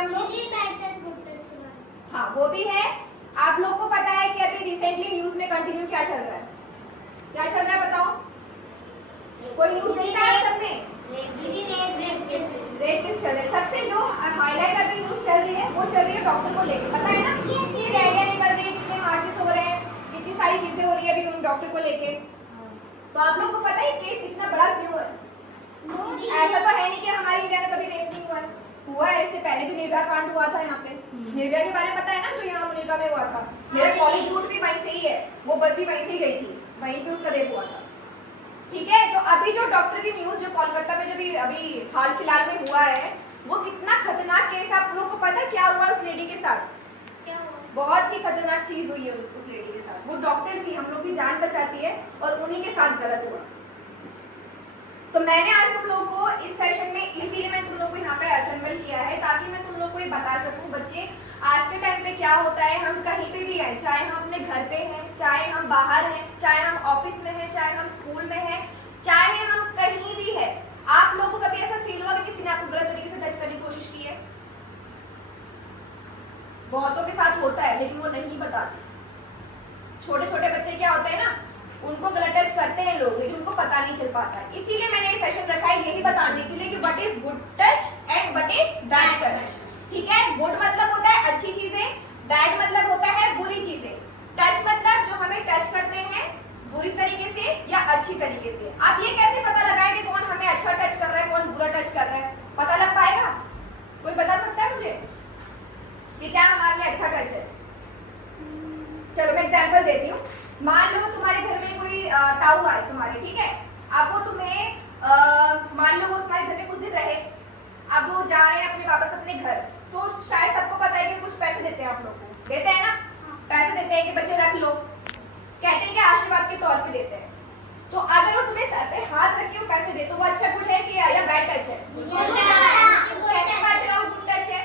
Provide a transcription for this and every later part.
हम लोग? हाँ वो भी है। आप लोग को पता है कि अभी रिसेंटली न्यूज में कंटिन्यू क्या चल रहा है? क्या चल रहा है बताओ? कोई न्यूज देखा है सबने? रेप केस चल रहे। सबसे जो हाईलाइट अभी न्यूज चल रही है वो चल रही है डॉक्टर को लेकर, पता है ना? ये रैलियां निकल रही है, कितने मार्चेस हो रहे हैं, कितनी सारी चीजें हो रही है अभी उन डॉक्टर को लेके। तो आप लोग को पता है केस इतना बड़ा क्यों है? ऐसा तो है नहीं कि हमारे इंडिया में कभी रेप नहीं हुआ है, हुआ है। इससे पहले भी निर्भया कांड हुआ था यहाँ पे। निर्भया के बारे में पता है ना, जो यहाँ अमेरिका में हुआ था। मेरा कॉलेज रूट भी वहीं से ही है, वो बस भी वहीं से ही गई थी, वहीं पे उसका रेप हुआ था। ठीक है, तो अभी जो डॉक्टर की न्यूज जो कोलकाता में जो भी अभी हाल फिलहाल में हुआ है, वो कितना खतरनाक केस है। आप लोगों को पता है क्या हुआ उस लेडी के साथ? क्या हुआ? बहुत ही खतरनाक चीज हुई है उस लेडी के साथ। वो डॉक्टर थी, हम लोग की जान बचाती है, और उन्हीं के साथ गलत हुआ। तो मैंने आज तुम लोगों को इस सेशन में इसीलिए मैं तुम लोग को यहाँ पे असेंबल किया है, ताकि मैं तुम लोग को ये बता सकूं बच्चे आज के टाइम पे क्या होता है। हम कहीं पे भी हैं, चाहे हम अपने घर पे हैं, चाहे हम बाहर हैं, चाहे हम ऑफिस में हैं, चाहे हम स्कूल में हैं, चाहे हम कहीं भी है, आप लोगों को कभी ऐसा फील हुआ कि किसी ने आपको गलत तरीके से टच करने की कोशिश की है? बहुतों के साथ होता है, लेकिन वो नहीं बताते। छोटे छोटे बच्चे क्या होते हैं ना, उनको गलत टच करते हैं लोग, लेकिन उनको पता नहीं चल पाता है। इसीलिए मैंने ये सेशन रखा है यही बताने के लिए कि what is good touch and what is bad touch. ठीक है, गुड मतलब होता है अच्छी चीजें, बैड मतलब होता है बुरी चीजें। टच मतलब जो हमें टच करते हैं बुरी तरीके से या अच्छी तरीके से। आप ये कैसे पता लगाएं कि कौन हमें अच्छा टच कर रहा है, कौन बुरा टच कर रहा है? पता लग पाएगा? कोई बता सकता है मुझे कि क्या हमारे लिए अच्छा टच है? चलो मैं एग्जांपल देती हूँ। मान लो तुम्हारे घर में कोई ताऊ आए तुम्हारे, ठीक है, अब वो तुम्हें मान लो वो तुम्हारे घर में कुछ दिन रहे, अब वो जा रहे हैं अपने वापस अपने घर, तो शायद सबको पता है कि कुछ पैसे देते हैं आप लोग को, देते हैं ना? पैसे देते हैं कि बच्चे रख लो, कहते हैं कि आशीर्वाद के तौर पे देते हैं। तो अगर वो तुम्हें सर पे हाथ रख के वो पैसे दे, तो वो अच्छा गुड है कि या बैड टच है? कैसे पता चला वो गुड टच है?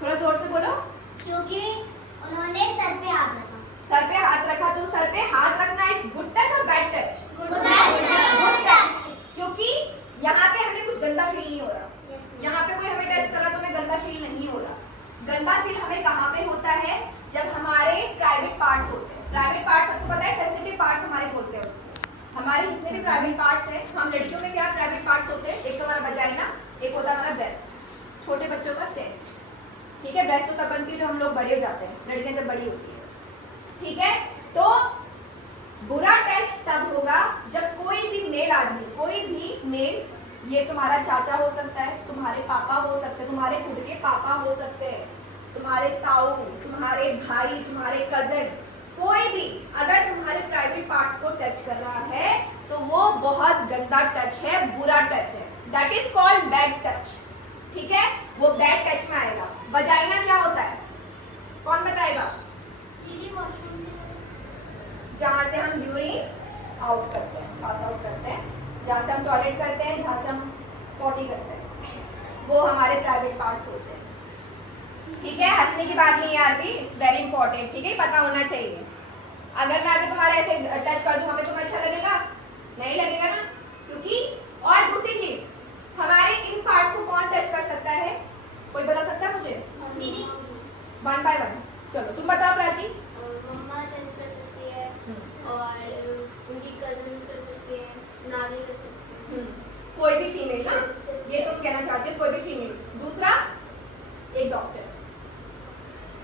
थोड़ा जोर से बोलो। क्योंकि उन्होंने सर पे हाथ रखा। सर पे हाथ रखा, तो सर पे हाथ रखना इज गुड टच और बैड टच? Good touch. क्योंकि यहाँ पे हमें कुछ गंदा फील नहीं हो रहा। यहाँ पे कोई हमें टच कर रहा तो हमें गंदा फील नहीं हो रहा। गंदा फील हमें कहाँ पे होता है? जब हमारे प्राइवेट पार्ट्स होते हैं। प्राइवेट पार्ट्स सबको पता है, सेंसिटिव पार्ट्स हमारे होते हैं। हमारे जितने भी प्राइवेट पार्ट्स हैं, हम लड़कियों में क्या प्राइवेट पार्ट्स होते हैं? एक तो हमारा वजाइना, एक होता है हमारा ब्रेस्ट, छोटे बच्चों का चेस्ट। ठीक है, ब्रेस्ट तो तब बनती है जब हम लोग बड़े हो जाते हैं, लड़कियां जब बड़ी होती है। ठीक है, तो बुरा टच तब होगा जब कोई भी मेल आदमी, कोई भी मेल, ये तुम्हारा चाचा हो सकता है, तुम्हारे पापा हो सकते हैं, तुम्हारे खुद के पापा हो सकते हैं, तुम्हारे ताऊ, तुम्हारे भाई, तुम्हारे कजन, कोई भी अगर तुम्हारे प्राइवेट पार्ट्स को टच कर रहा है तो वो बहुत गंदा टच है, बुरा टच है। That is called bad touch. ठीक है, वो बैड टच में आएगा। वजाइना क्या होता है? कौन बताएगा? जहां से हम यूरिन आउट करते हैं, पास आउट करते हैं, जहां से हम टॉयलेट करते हैं, जहां से हम पॉटी करते हैं, वो हमारे प्राइवेट पार्ट्स होते हैं। ठीक है, हंसने की बात नहीं यार भी, इट्स वेरी इंपॉर्टेंट। ठीक है, पता होना चाहिए। अगर मैं आगे तुम्हारे ऐसे टच कर दूं, हमें तुम्हें अच्छा लगेगा? नहीं लगेगा ना, क्योंकि और दूसरी चीज, हमारे इन पार्ट्स को कौन टच कर सकता है? कोई बता सकता है मुझे? One by one. चलो तुम बताओ प्राची। मम्मा टच कर सकती है, और उनकी कजिन्स कर सकती है, नानी कर सकती है। कोई भी फीमेल ना, ये तुम कहना चाहते हो, कोई भी फीमेल। दूसरा, एक डॉक्टर,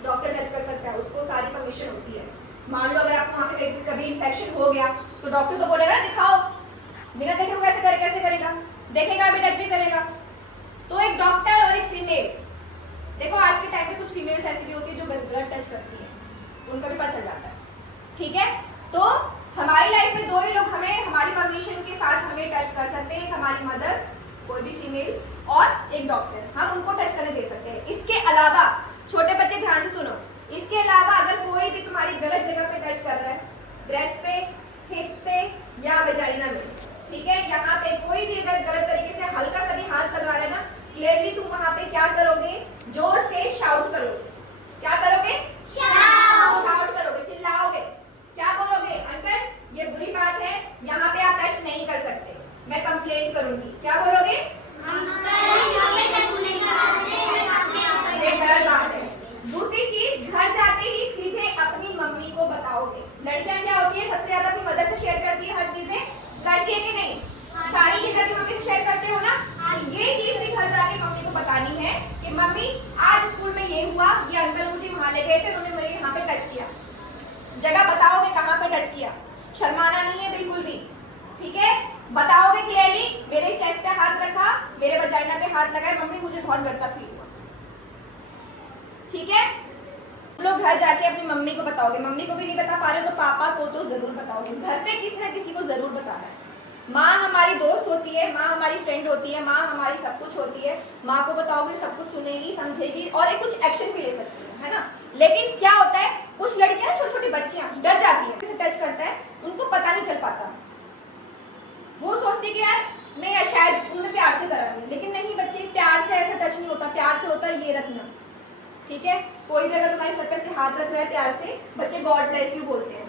डॉक्टर टच कर सकता है, उसको सारी परमिशन होती है। मान लो अगर आपको वहाँ पे कभी इन्फेक्शन हो गया तो डॉक्टर तो बोलेगा दिखाओ, बिना देखे कैसे करेगा? देखेगा अभी टच भी करेगा। तो एक डॉक्टर और एक फीमेल, देखो आज के टाइम पे कुछ फीमेल्स ऐसी भी होती है जो ब्लड टच करती है, उनका भी पता चल जाता है। ठीक है, तो हमारी लाइफ में दो ही लोग हमें हमारी परमिशन के साथ हमें टच कर सकते हैं, हमारी मदर, कोई भी फीमेल, और एक डॉक्टर, हम उनको टच करने दे सकते हैं। इसके अलावा छोटे बच्चे ध्यान से सुनो, इसके अलावा अगर कोई भी तुम्हारी गलत जगह पे टच कर रहा है, ब्रेस्ट पे, हिप्स पे या वजाइना में, ठीक है, यहाँ पे कोई भी अगर गलत तरीके से हल्का सा भी हाथ लगा रहा है ना, क्लियरली तुम वहां पे क्या करोगे? जोर से शाउट करोगे। क्या करोगे? शाउट करोगे, चिल्लाओगे। क्या बोलोगे? अंकल ये बुरी बात है, यहाँ पे आप टच नहीं कर सकते, मैं कंप्लेंट करूंगी। क्या बोलोगे? जगह बताओगे कहाँ पे टच किया, शर्माना नहीं है बिल्कुल भी, ठीक है। बताओगे क्लियरली, मेरे चेस्ट पे हाथ रखा, मेरे वजाइना पे हाथ लगाए, मम्मी मुझे बहुत गंदा फील हुआ, ठीक है। लोग घर जाके अपनी मम्मी को बताओगे, मम्मी को भी नहीं बता पा रहे तो पापा को तो जरूर बताओगे, घर पे किसी ना किसी को जरूर बताना है। माँ हमारी दोस्त होती है, माँ हमारी फ्रेंड होती है, माँ हमारी सब कुछ होती है। माँ को बताओगे सब कुछ सुनेगी, समझेगी और एक कुछ एक्शन भी ले सकती है ना। लेकिन क्या होता है, कुछ लड़कियां, छोटी छोटी बच्चियां डर जाती है, किसी टच करता है उनको पता नहीं चल पाता, वो सोचती कि यार नहीं यार शायद उन्होंने प्यार से करा नहीं, लेकिन नहीं बच्चे, प्यार से ऐसा टच नहीं होता, प्यार से होता है ये रखना, ठीक है। कोई भी अगर तुम्हारे सर पे से हाथ रख रहा है प्यार से, बच्चे गॉड ब्लेस यू बोलते हैं,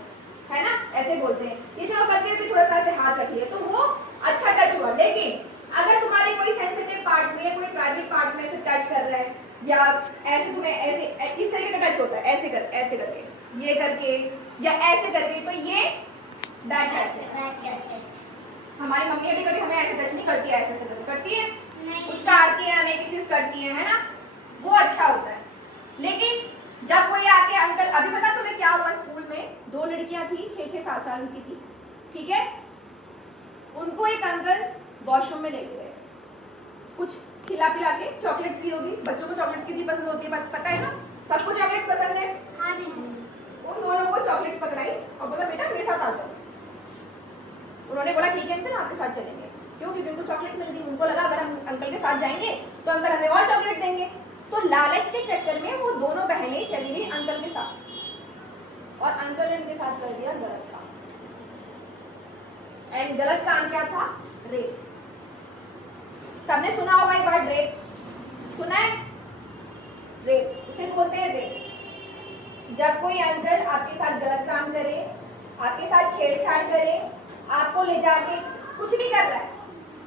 है ना, ऐसे बोलते हैं। ये चलो करते हुए थोड़ा सा ऐसे हाथ रख लिया तो वो अच्छा टच हुआ। लेकिन अगर तुम्हारे कोई सेंसिटिव पार्ट में, कोई प्राइवेट पार्ट में ऐसे टच कर रहा है या ऐसे तुम्हें ऐसे इस तरीके का टच होता है, ऐसे करके, ये करके या ऐसे करके, तो ये बैड टच है। हमारी मम्मी अभी कभी हमें ऐसे टच नहीं करती है, ऐसे करती है, कुछ करती है, हमें किसी करती है ना, वो अच्छा होता है। लेकिन जब कोई आके अंकल, अभी पता तुम्हें क्या हुआ, स्कूल में 2 लड़कियां थी, 6-6-7 साल की थी, ठीक है। उनको एक अंकल वॉशरूम में ले गए, कुछ खिला पिला के, चॉकलेट्स दी होगी, बच्चों को चॉकलेट्स कितनी पसंद होती है पता है ना, सबको चॉकलेट्स पसंद है। हाँ जी। उन दोनों को चॉकलेट्स पकड़ाई और बोला बेटा मेरे साथ आ जाओ। उन्होंने बोला ठीक है अंकल आपके साथ चलेंगे, क्यों, क्योंकि उनको चॉकलेट मिल गई, उनको लगा अगर हम अंकल के साथ जाएंगे तो अंकल हमें और चॉकलेट देंगे। तो लालच के चक्कर में वो दोनों बहनें चली गई अंकल के साथ और अंकल ने उनके साथ कर दिया गलत काम। एंड गलत काम क्या था, रेप। सबने सुना होगा एक बार रेप, सुना है, रेप उसे बोलते हैं रेप। जब कोई अंकल आपके साथ गलत काम करे, आपके साथ छेड़छाड़ करे, आपको ले जाके कुछ भी कर रहा है,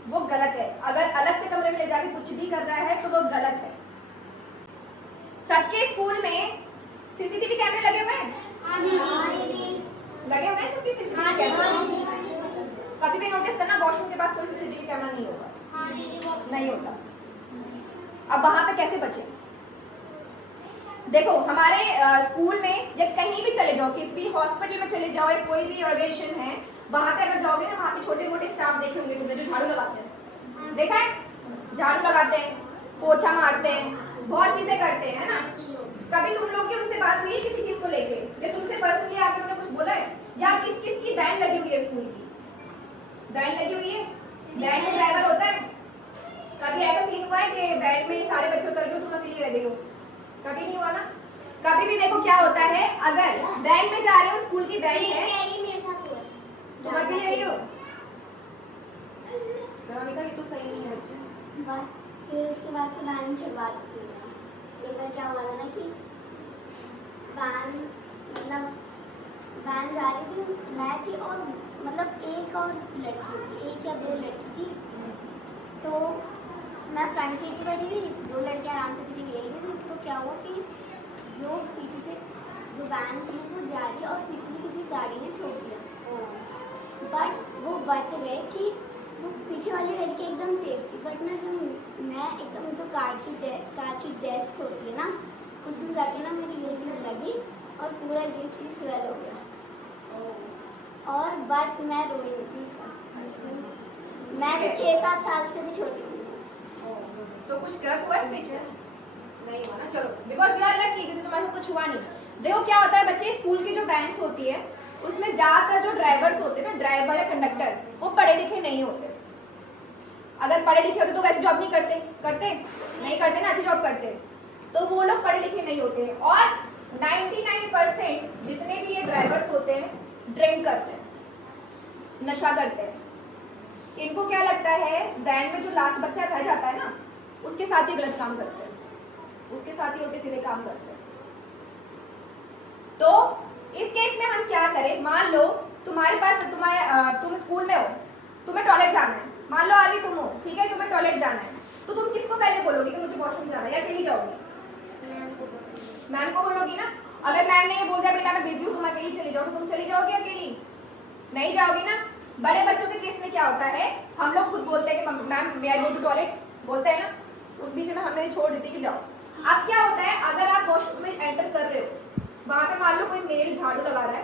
वो गलत है। अगर अलग से कमरे में ले जाके कुछ भी कर रहा है तो वो गलत है। सबके स्कूल में सीसीटीवी कैमरे लगे हुए हैं, लगे हुए हैं सबके सीसीटीवी कैमरे। कभी भी नोटिस करना, वॉशरूम के पास कोई सीसीटीवी कैमरा नहीं होगा, नहीं होता। अब वहां पे कैसे बचे, देखो हमारे स्कूल में या कहीं भी चले जाओ, किसी भी हॉस्पिटल में चले जाओ या कोई भी ऑर्गेनाइजेशन है, वहां पे अगर जाओगे ना, वहां पे छोटे मोटे स्टाफ देखे होंगे तुमने, जो झाड़ू लगाते हैं, देखा है, झाड़ू लगाते हैं, पोछा मारते हैं, बहुत चीजें करते हैं, है ना। कभी तुम लोग की उनसे बात हुई है किसी चीज को लेके, या तुमसे पर्सनली आके उन्होंने कुछ बोला है, या किस किस की बैन लगी हुई है, स्कूल की बैन लगी हुई है, बैन में ड्राइवर होता है। कभी ऐसा सीन हुआ है कि बैन में सारे बच्चे उतर गए, तुम अकेले रह गई हो, कभी नहीं हुआ ना। कभी भी देखो क्या होता है, अगर बैन में जा रहे हो, स्कूल की बैन है, तुम अकेले रही हो, ये तो सही नहीं है बच्चे। फिर उसके बाद से वैन छुड़वा दी। एक बार क्या हुआ था ना कि वैन वैन जा रही थी, मैं थी और मतलब एक और लड़की थी, 1 या 2 लड़की थी। तो मैं फ्रंट सीट पे बैठी थी, 2 लड़कियां आराम से पीछे ले रही थी। तो क्या हुआ कि जो पीछे से जो वैन थी वो जा रही और पीछे से किसी गाड़ी ने ठोक दिया, बट वो बच गए कि वो पीछे वाली लड़की एकदम सेफ थी। बट ना जो मैं एकदम जो कार की डेस्क होती है ना, उसमें जाके ना मेरी ये चीज़ लगी और पूरा ये चीज़ स्वेल हो गया। और बट मैं रोई नहीं थी, मैं भी 6-7 साल से भी छोटी हूँ। तो कुछ गलत हुआ इस बीच में नहीं हुआ ना, चलो बिकॉज यू आर लकी, क्योंकि तुम्हारे साथ कुछ हुआ नहीं। देखो क्या होता है बच्चे, स्कूल की जो वैन्स होती है उसमें ज्यादातर जो ड्राइवर्स होते हैं ना, ड्राइवर या कंडक्टर, वो पढ़े लिखे नहीं होते। अगर पढ़े लिखे होते तो वैसे जॉब नहीं करते, नहीं करते ना, अच्छी जॉब करते, तो वो लोग पढ़े लिखे नहीं होते। और 99% जितने भी ये ड्राइवर्स होते हैं ड्रिंक करते हैं, नशा करते हैं। इनको क्या लगता है, वैन में जो लास्ट बच्चा रह जाता है ना, उसके साथ ही गलत काम करते हैं, उसके साथ ही उल्टे सीधे काम करते हैं। तो इस केस में हम क्या करें, मान लो तुम्हारे पास तुम स्कूल में हो, तुम्हें टॉयलेट जाना है, मान लो आगे तुम हो, ठीक है, तुम्हें टॉयलेट जाना है, तो तुम किसको पहले बोलोगे कि मुझे वॉशरूम जाना है, या अकेली जाओगी? मैम को बोलोगी ना। अगर मैम ने ये बोल दिया बेटा मैं बिजी हूँ तुम अकेली चली जाओ, तो तुम चली जाओगी अकेली? नहीं जाओगी ना। बड़े बच्चों के केस में क्या होता है, हम लोग खुद बोलते हैं कि ma'am may I go to toilet, बोलते हैं ना, उस बीच में हमें छोड़ देती कि जाओ। अब क्या होता है, अगर आप वॉशरूम में एंटर कर रहे हो, वहाँ पे मान लो कोई मेल झाड़ू लगा रहा है,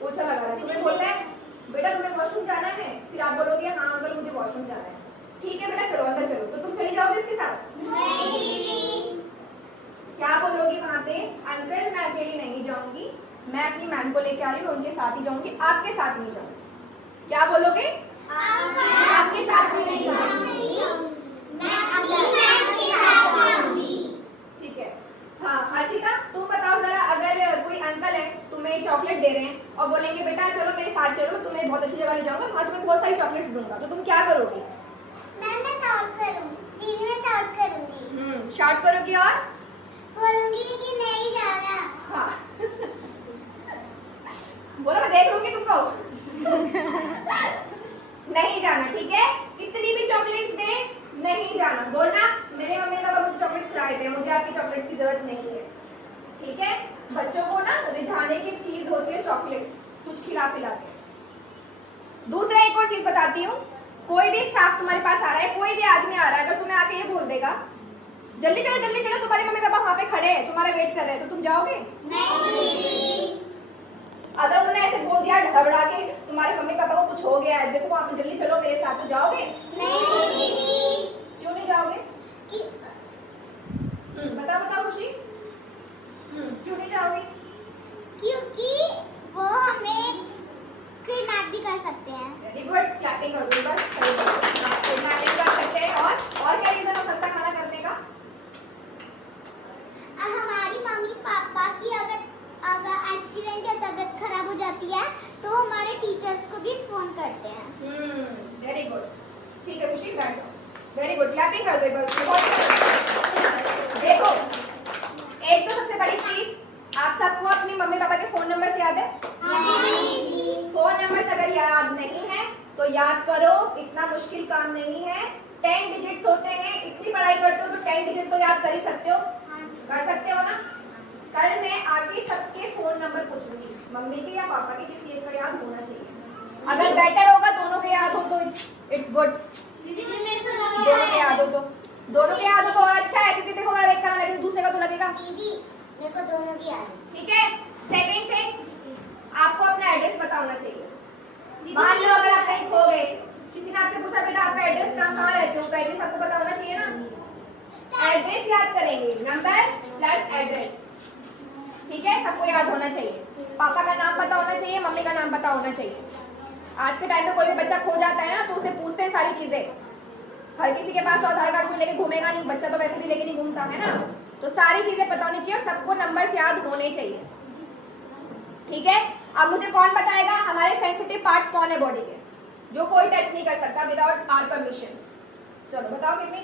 पोछा लगा रहा है, तुम्हें बोलता है बेटा तुम्हें वॉशरूम जाना है, फिर आप बोलोगे हाँ अंकल मुझे वॉशरूम जाना है, ठीक है बेटा चलो अंदर चलो, तो तुम चली जाओगे उसके साथ? नहीं। क्या बोलोगी वहाँ पे? अंकल मैं अकेली नहीं जाऊंगी, मैं अपनी मैम को लेके आ रही हूँ, उनके साथ ही जाऊंगी, आपके साथ नहीं जाऊंगी। क्या बोलोगे? आपके साथ भी नहीं जाऊंगी, मैं अपनी मैम के साथ जाऊंगी। ठीक है। हाँ हर्षिता तुम बताओ जरा, अगर कोई अंकल है तुम्हें चॉकलेट दे रहे हैं और बोलेंगे बेटा चलो मेरे साथ चलो, तुम्हें बहुत अच्छी जगह ले जाऊंगा, वहाँ तुम्हें बहुत सारी चॉकलेट्स दूंगा, तो तुम क्या करोगी? मैं शाउट करूंगी, दीदी मैं शाउट करूंगी। शाउट करोगी और बोलूंगी कि नहीं जाना। हाँ बोलो मैं देख लूंगी तुमको। नहीं जाना, ठीक है? कितनी भी चॉकलेट्स दे नहीं जाना, बोलना मेरे मम्मी पापा मुझे चॉकलेट्स खिलाए थे, मुझे आपकी चॉकलेट्स की जरूरत नहीं है, ठीक है? बच्चों को ना रिझाने की चीज होती है चॉकलेट, कुछ खिला पिला के। दूसरा एक और चीज बताती हूँ, कोई भी स्टाफ तुम्हारे पास आ रहा है, कोई भी आदमी आ रहा है, अगर तुम्हें आके ये बोल देगा जल्दी चलो तुम्हारे मम्मी पापा वहाँ पे खड़े हैं तुम्हारा वेट कर रहे हैं, तो तुम जाओगे? नहीं। अगर उन्होंने ऐसे बोल दिया घबरा के तुम्हारे मम्मी पापा को कुछ हो गया है, देखो वहाँ पे जल्दी चलो मेरे साथ, तो जाओगे? नहीं। क्यों नहीं जाओगे? बताओ खुशी, क्यों नहीं जाओगे? क्योंकि वो हमें किडनैप भी कर सकते हैं। वेरी गुड, क्लैपिंग कर दो बस। किडनैपिंग कर सकते हैं और क्या रीजन हो सकता है खाना करने का? हमारी मम्मी पापा की अगर एक्सीडेंट या तबीयत खराब हो जाती है तो हमारे टीचर्स को भी फोन करते हैं। वेरी गुड, ठीक है खुशी बैठ जाओ। वेरी गुड, क्लैपिंग कर दो बस। देखो एक तो सबसे बड़ी चीज, आप सबको अपनी मम्मी पापा के फोन नंबर याद है? फोन नंबर अगर याद नहीं है तो याद करो, इतना मुश्किल काम नहीं है, 10 डिजिट्स होते हैं, इतनी पढ़ाई करते हो तो 10 डिजिट तो याद कर ही सकते हो, कर सकते हो ना? कल मैं आके सबके फोन नंबर पूछूंगी, मम्मी के या पापा के, किसी एक का याद होना चाहिए, अगर बेटर होगा दोनों के याद हो तो इट्स गुड, दोनों के याद हो तो और अच्छा है, क्योंकि देखो अगर एक का ना लगे तो दूसरे का तो लगेगा। दीदी मेरे को दोनों की याद है। ठीक है। सेकंड थिंग, आपको अपना एड्रेस पता होना चाहिए। मान लो अगर आप कहीं खो गए, किसी ने आपसे पूछा बेटा आपका एड्रेस कहाँ रहते हो, तो एड्रेस आपको पता होना चाहिए ना? एड्रेस याद करेंगे, नंबर प्लस एड्रेस, ठीक है? सबको याद होना चाहिए, पापा का नाम पता होना चाहिए, मम्मी का नाम पता होना चाहिए। आज के टाइम पे कोई भी बच्चा खो जाता है ना तो उसे पूछते हैं सारी चीजें, हर किसी के पास तो आधार कार्ड कोई लेके घूमेगा नहीं, बच्चा तो वैसे भी लेके नहीं घूमता है ना, तो सारी चीजें पता होनी चाहिए और सबको नंबर्स याद होने चाहिए, ठीक है? अब मुझे कौन बताएगा हमारे सेंसिटिव पार्ट्स कौन है बॉडी के, जो कोई टच नहीं कर सकता विदाउट आवर परमिशन? चलो बताओ किमी।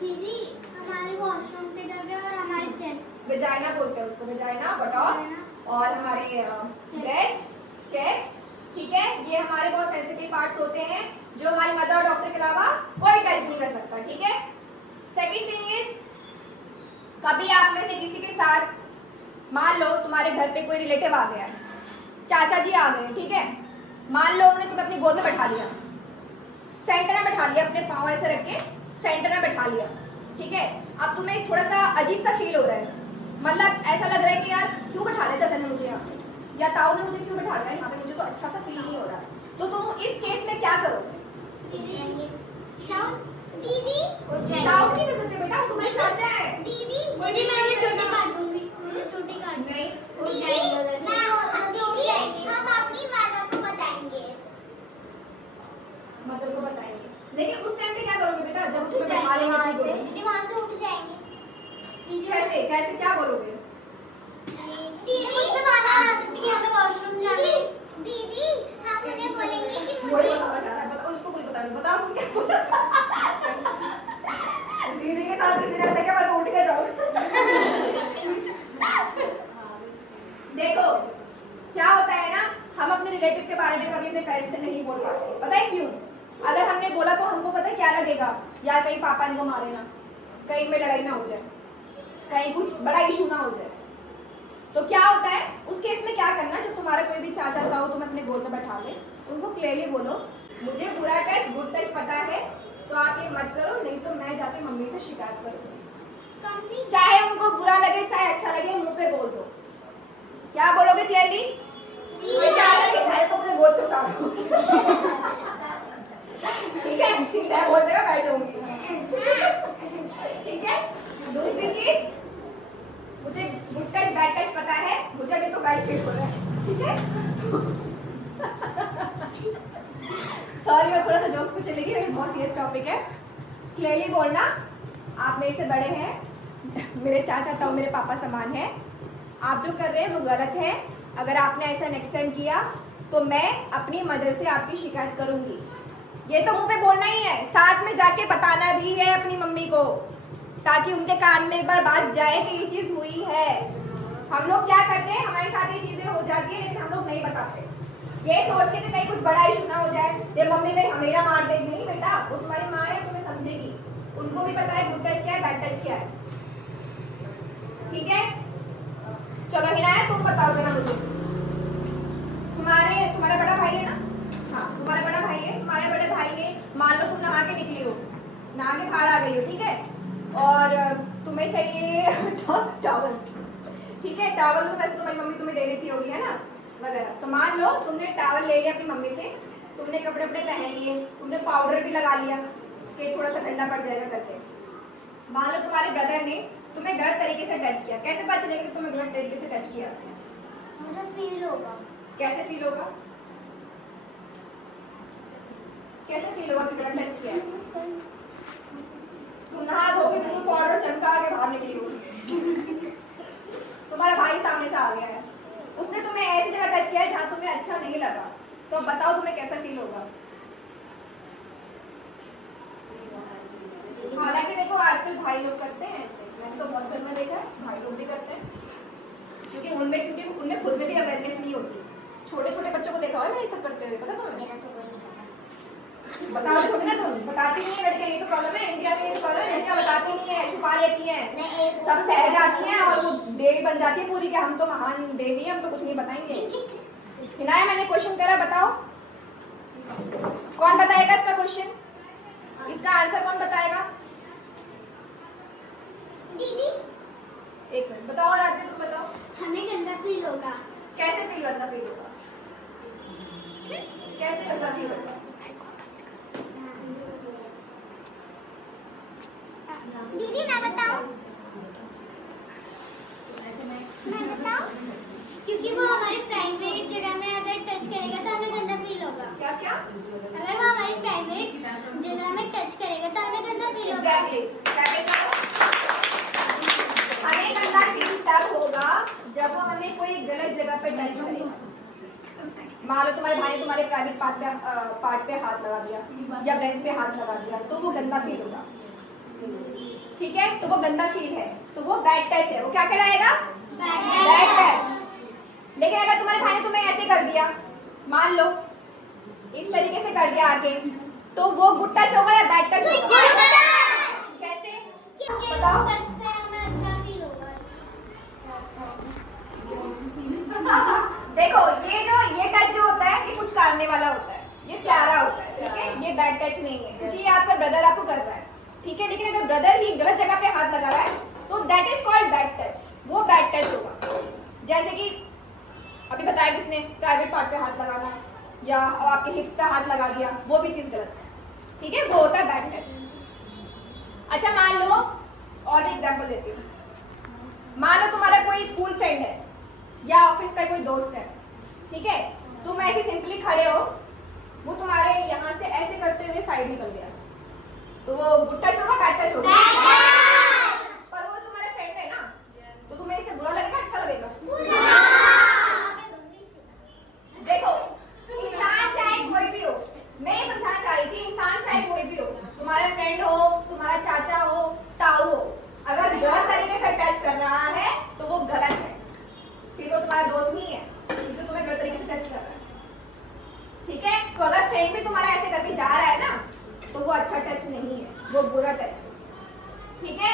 दीदी हमारे वॉशरूम पे जगह और हमारे चेस्ट, वेजाइना बोलते हैं उसको, वेजाइना, बटॉक्स और हमारे ब्रेस्ट, चेस्ट, ठीक है? ये हमारे बहुत सेंसिटिव पार्ट्स होते हैं जो हमारी मदर और डॉक्टर के अलावा कोई टच नहीं कर सकता, ठीक है? सेकंड थिंग इज, कभी आप में से किसी के साथ, मान लो तुम्हारे घर पे कोई रिलेटिव आ गया है, चाचा जी आ गए, ठीक है? मान लो उन्होंने तुम्हें अपनी गोद में बैठा लिया, सेंटर में बैठा लिया, अपने पाँव ऐसे रख के सेंटर में बैठा लिया, ठीक है? अब तुम्हें थोड़ा सा अजीब सा फील हो रहा है, मतलब ऐसा लग रहा है कि यार क्यों बैठा लिया चाचा ने मुझे यहाँ पे, या ताऊ ने मुझे क्यों बैठा लिया यहाँ पे, मुझे तो अच्छा सा फील नहीं हो रहा है, तो तुम इस केस में क्या करोगे? दीदी शाउट नहीं कर सकते बेटा, वो तुम्हारे चाचा है। दीदी मैं उन्हें चोटी काट दूंगी, चोटी काट नहीं, हम अपनी माता को बताएंगे, मदर को बताएंगे, लेकिन उस टाइम पे क्या करोगे बेटा जब तुम्हें बैठा लेंगे अपनी गोद में? दीदी वहाँ से उठ जाएंगे। कैसे कैसे क्या बोलोगे? दीदी उसमें बाहर आ सकती है, हमें वॉशरूम जाना है। दीदी हम उन्हें बोलेंगे कि मुझे बताना चाह रहा है, बताओ उसको कोई पता नहीं, बताओ तुम क्या बोल दीदी के साथ किसी ने ऐसा क्या, मैं तो उठ के जाऊँ। देखो क्या होता है ना, हम अपने रिलेटिव के बारे में कभी अपने पेरेंट्स से नहीं बोल पाते, पता है क्यों? अगर हमने बोला तो हमको पता है क्या लगेगा, यार कहीं पापा इनको मारे ना, कहीं में लड़ाई ना हो जाए, कहीं कुछ बड़ा इशू ना हो जाए। तो क्या होता है उस केस में क्या करना, जब तुम्हारा कोई भी चाचा ताऊ तुम्हें अपने गोद में बैठा ले, उनको क्लियरली बोलो मुझे बुरा टच गुड टच पता है, तो आप ये मत करो, नहीं तो मैं जाके मम्मी से शिकायत करूँगी। चाहे उनको बुरा लगे चाहे अच्छा लगे, मुंह पे बोल दो, क्या बोलोगे क्लियरली? ठीक है, मैं बहुत जगह बैठूंगी। ठीक है, दूसरी चीज, मुझे गुड टच बैड टच पता है, मुझे अभी तो बैड फील हो रहा है। ठीक है, सॉरी मैं थोड़ा सा जोक्स पे चली गई, बहुत सीरियस टॉपिक है। क्लियरली बोलना, आप मेरे से बड़े हैं, मेरे चाचा ताऊ मेरे पापा समान है, आप जो कर रहे हैं वो गलत है। अगर आपने ऐसा नेक्स्ट टाइम किया तो मैं अपनी मदर से आपकी शिकायत करूंगी। ये तो मुंह पे बोलना ही है, साथ में जाके बताना भी है अपनी मम्मी को, ताकि उनके कान में एक बार बात जाए कि ये चीज हुई है। हम लोग क्या करते हैं, हमारे साथ ये चीजें हो जाती है लेकिन हम लोग नहीं बताते, ये सोच के कि कहीं कुछ बड़ा इशू ना हो जाए, ये मम्मी कहीं हमें मार देगी। नहीं बेटा, वो तुम्हारी माँ है, तुम्हें समझेगी, उनको भी पता है गुड टच क्या है बैड टच क्या है। ठीक है, चलो हिनाया तुम बताओ जरा मुझे, तुम्हारा बड़ा भाई है ना? हाँ, तुम्हारा बड़ा भाई है, तुम्हारे बड़े भाई ने, मान लो तुम नहा के निकली हो, नहा के बाहर आ गई हो, ठीक है, और तुम्हें चाहिए टॉवल। ठीक है, टॉवल तो वैसे तुम्हारी मम्मी तुम्हें दे देती होगी, है ना, वगैरह। तो मान लो तुमने टॉवल ले लिया अपनी मम्मी से, तुमने कपड़े वपड़े पहन लिए, तुमने पाउडर भी लगा लिया कि थोड़ा सा ठंडा पड़ जाएगा करके। मान लो तुम्हारे ब्रदर ने तुम्हें गलत तरीके से टच किया, कैसे पता चलेगा कि तुम्हें गलत तरीके से टच किया? मुझे फील होगा। कैसे फील होगा? कैसे फील होगा कि गलत टच किया है? तुम नहा धोके बिल्कुल पाउडर चमका के बाहर निकली हो, तुम्हारा भाई सामने से आ गया है, उसने तुम्हें ऐसी जगह टच किया है जहाँ तुम्हें अच्छा नहीं लगा, तो बताओ तुम्हें कैसा फील होगा? हालांकि देखो आजकल भाई लोग करते हैं ऐसे, मैंने तो बहुत घर में देखा है, भाई लोग भी करते हैं, क्योंकि उनमें खुद में भी अवेयरनेस नहीं होती। छोटे छोटे बच्चों को देखा है ना ये सब करते हुए, पता तुम्हें? मेरा तो कोई नहीं पता। बताओ थोड़ी ना, तुम बताती नहीं है लड़कियां, ये तो प्रॉब्लम है इंडिया में, ये प्रॉब्लम है, लड़कियां बताती नहीं है, छुपा लेती हैं, सब सह जाती हैं और वो देवी बन जाती है पूरी कि हम तो महान देवी हैं, हम तो कुछ नहीं बताएंगे। हिनाया मैंने क्वेश्चन करा, बताओ कौन बताएगा इसका क्वेश्चन, इसका आंसर कौन बताएगा? दीदी एक मिनट बताओ, और आगे तुम बताओ। हमें गंदा फील होगा। कैसे फील गंदा फील होगा? कैसे गंदा फील होगा? दीदी मैं बताऊं? मैं बताऊं? क्योंकि वो हमारी प्राइवेट जगह में अगर टच करेगा तो हमें गंदा फील होगा। क्या क्या? अगर वो हमारी प्राइवेट जगह में टच करेगा तो हमें गंदा फील होगा। हमें गंदा फील तब होगा जब वो हमें कोई गलत जगह पे टच करेगा। मान लो तुम्हारे भाई ने तुम्हारे प्राइवेट पार्ट पे हाथ लगा दिया या ब्रेस्ट पे हाथ लगा दिया, तो वो गंदा फील होगा। ठीक है, तो वो गंदा फील है, तो वो बैड टच है, वो क्या कहलाएगा? Bad touch. लेकिन अगर तुम्हारे भाई ने तुम्हें ऐसे कर दिया, मान लो इस तरीके से कर दिया आगे, तो वो गुड टच होगा या बैड टच होगा? कैसे बताओ? देखो ये टच जो होता है ये कुछ करने वाला होता है, ये प्यारा होता है, ठीक है, ये बैड टच नहीं है, क्योंकि ये आपका ब्रदर आपको कर रहा है, ठीक है। लेकिन अगर ब्रदर ही गलत जगह पे हाथ लगा रहा है तो that is called bad touch, वो बैड टच होगा। जैसे कि अभी बताया किसने, प्राइवेट पार्ट पे हाथ लगाना या आपके हिप्स पे हाथ लगा दिया, वो भी चीज गलत है, ठीक है, वो होता है बैड टच। अच्छा मान लो और भी एग्जांपल देती हूँ, मान लो तुम्हारा कोई स्कूल फ्रेंड है या ऑफिस का कोई दोस्त है, ठीक है, तुम ऐसे सिंपली खड़े हो, वो तुम्हारे यहाँ से ऐसे करते हुए साइड निकल गया, तो वो गुड टच होगा बैड टच होगा? पर वो तुम्हारे फ्रेंड है ना, तो तुम्हें इससे बुरा लगेगा अच्छा लगेगा? देखो इंसान चाहे कोई भी हो, मैं ये समझाना चाह रही थी, इंसान चाहे कोई भी हो, तुम्हारा फ्रेंड हो, तुम्हारा चाचा हो, ताऊ हो, अगर गलत तरीके से टच कर रहा है तो वो गलत है, फिर वो तुम्हारा दोस्त नहीं है, जो तुम्हें गलत तरीके से टच कर रहा है, ठीक है। तो अगर फ्रेंड भी तुम्हारा ऐसे करके जा रहा है ना, तो वो अच्छा टच नहीं है, वो बुरा टच है, ठीक है।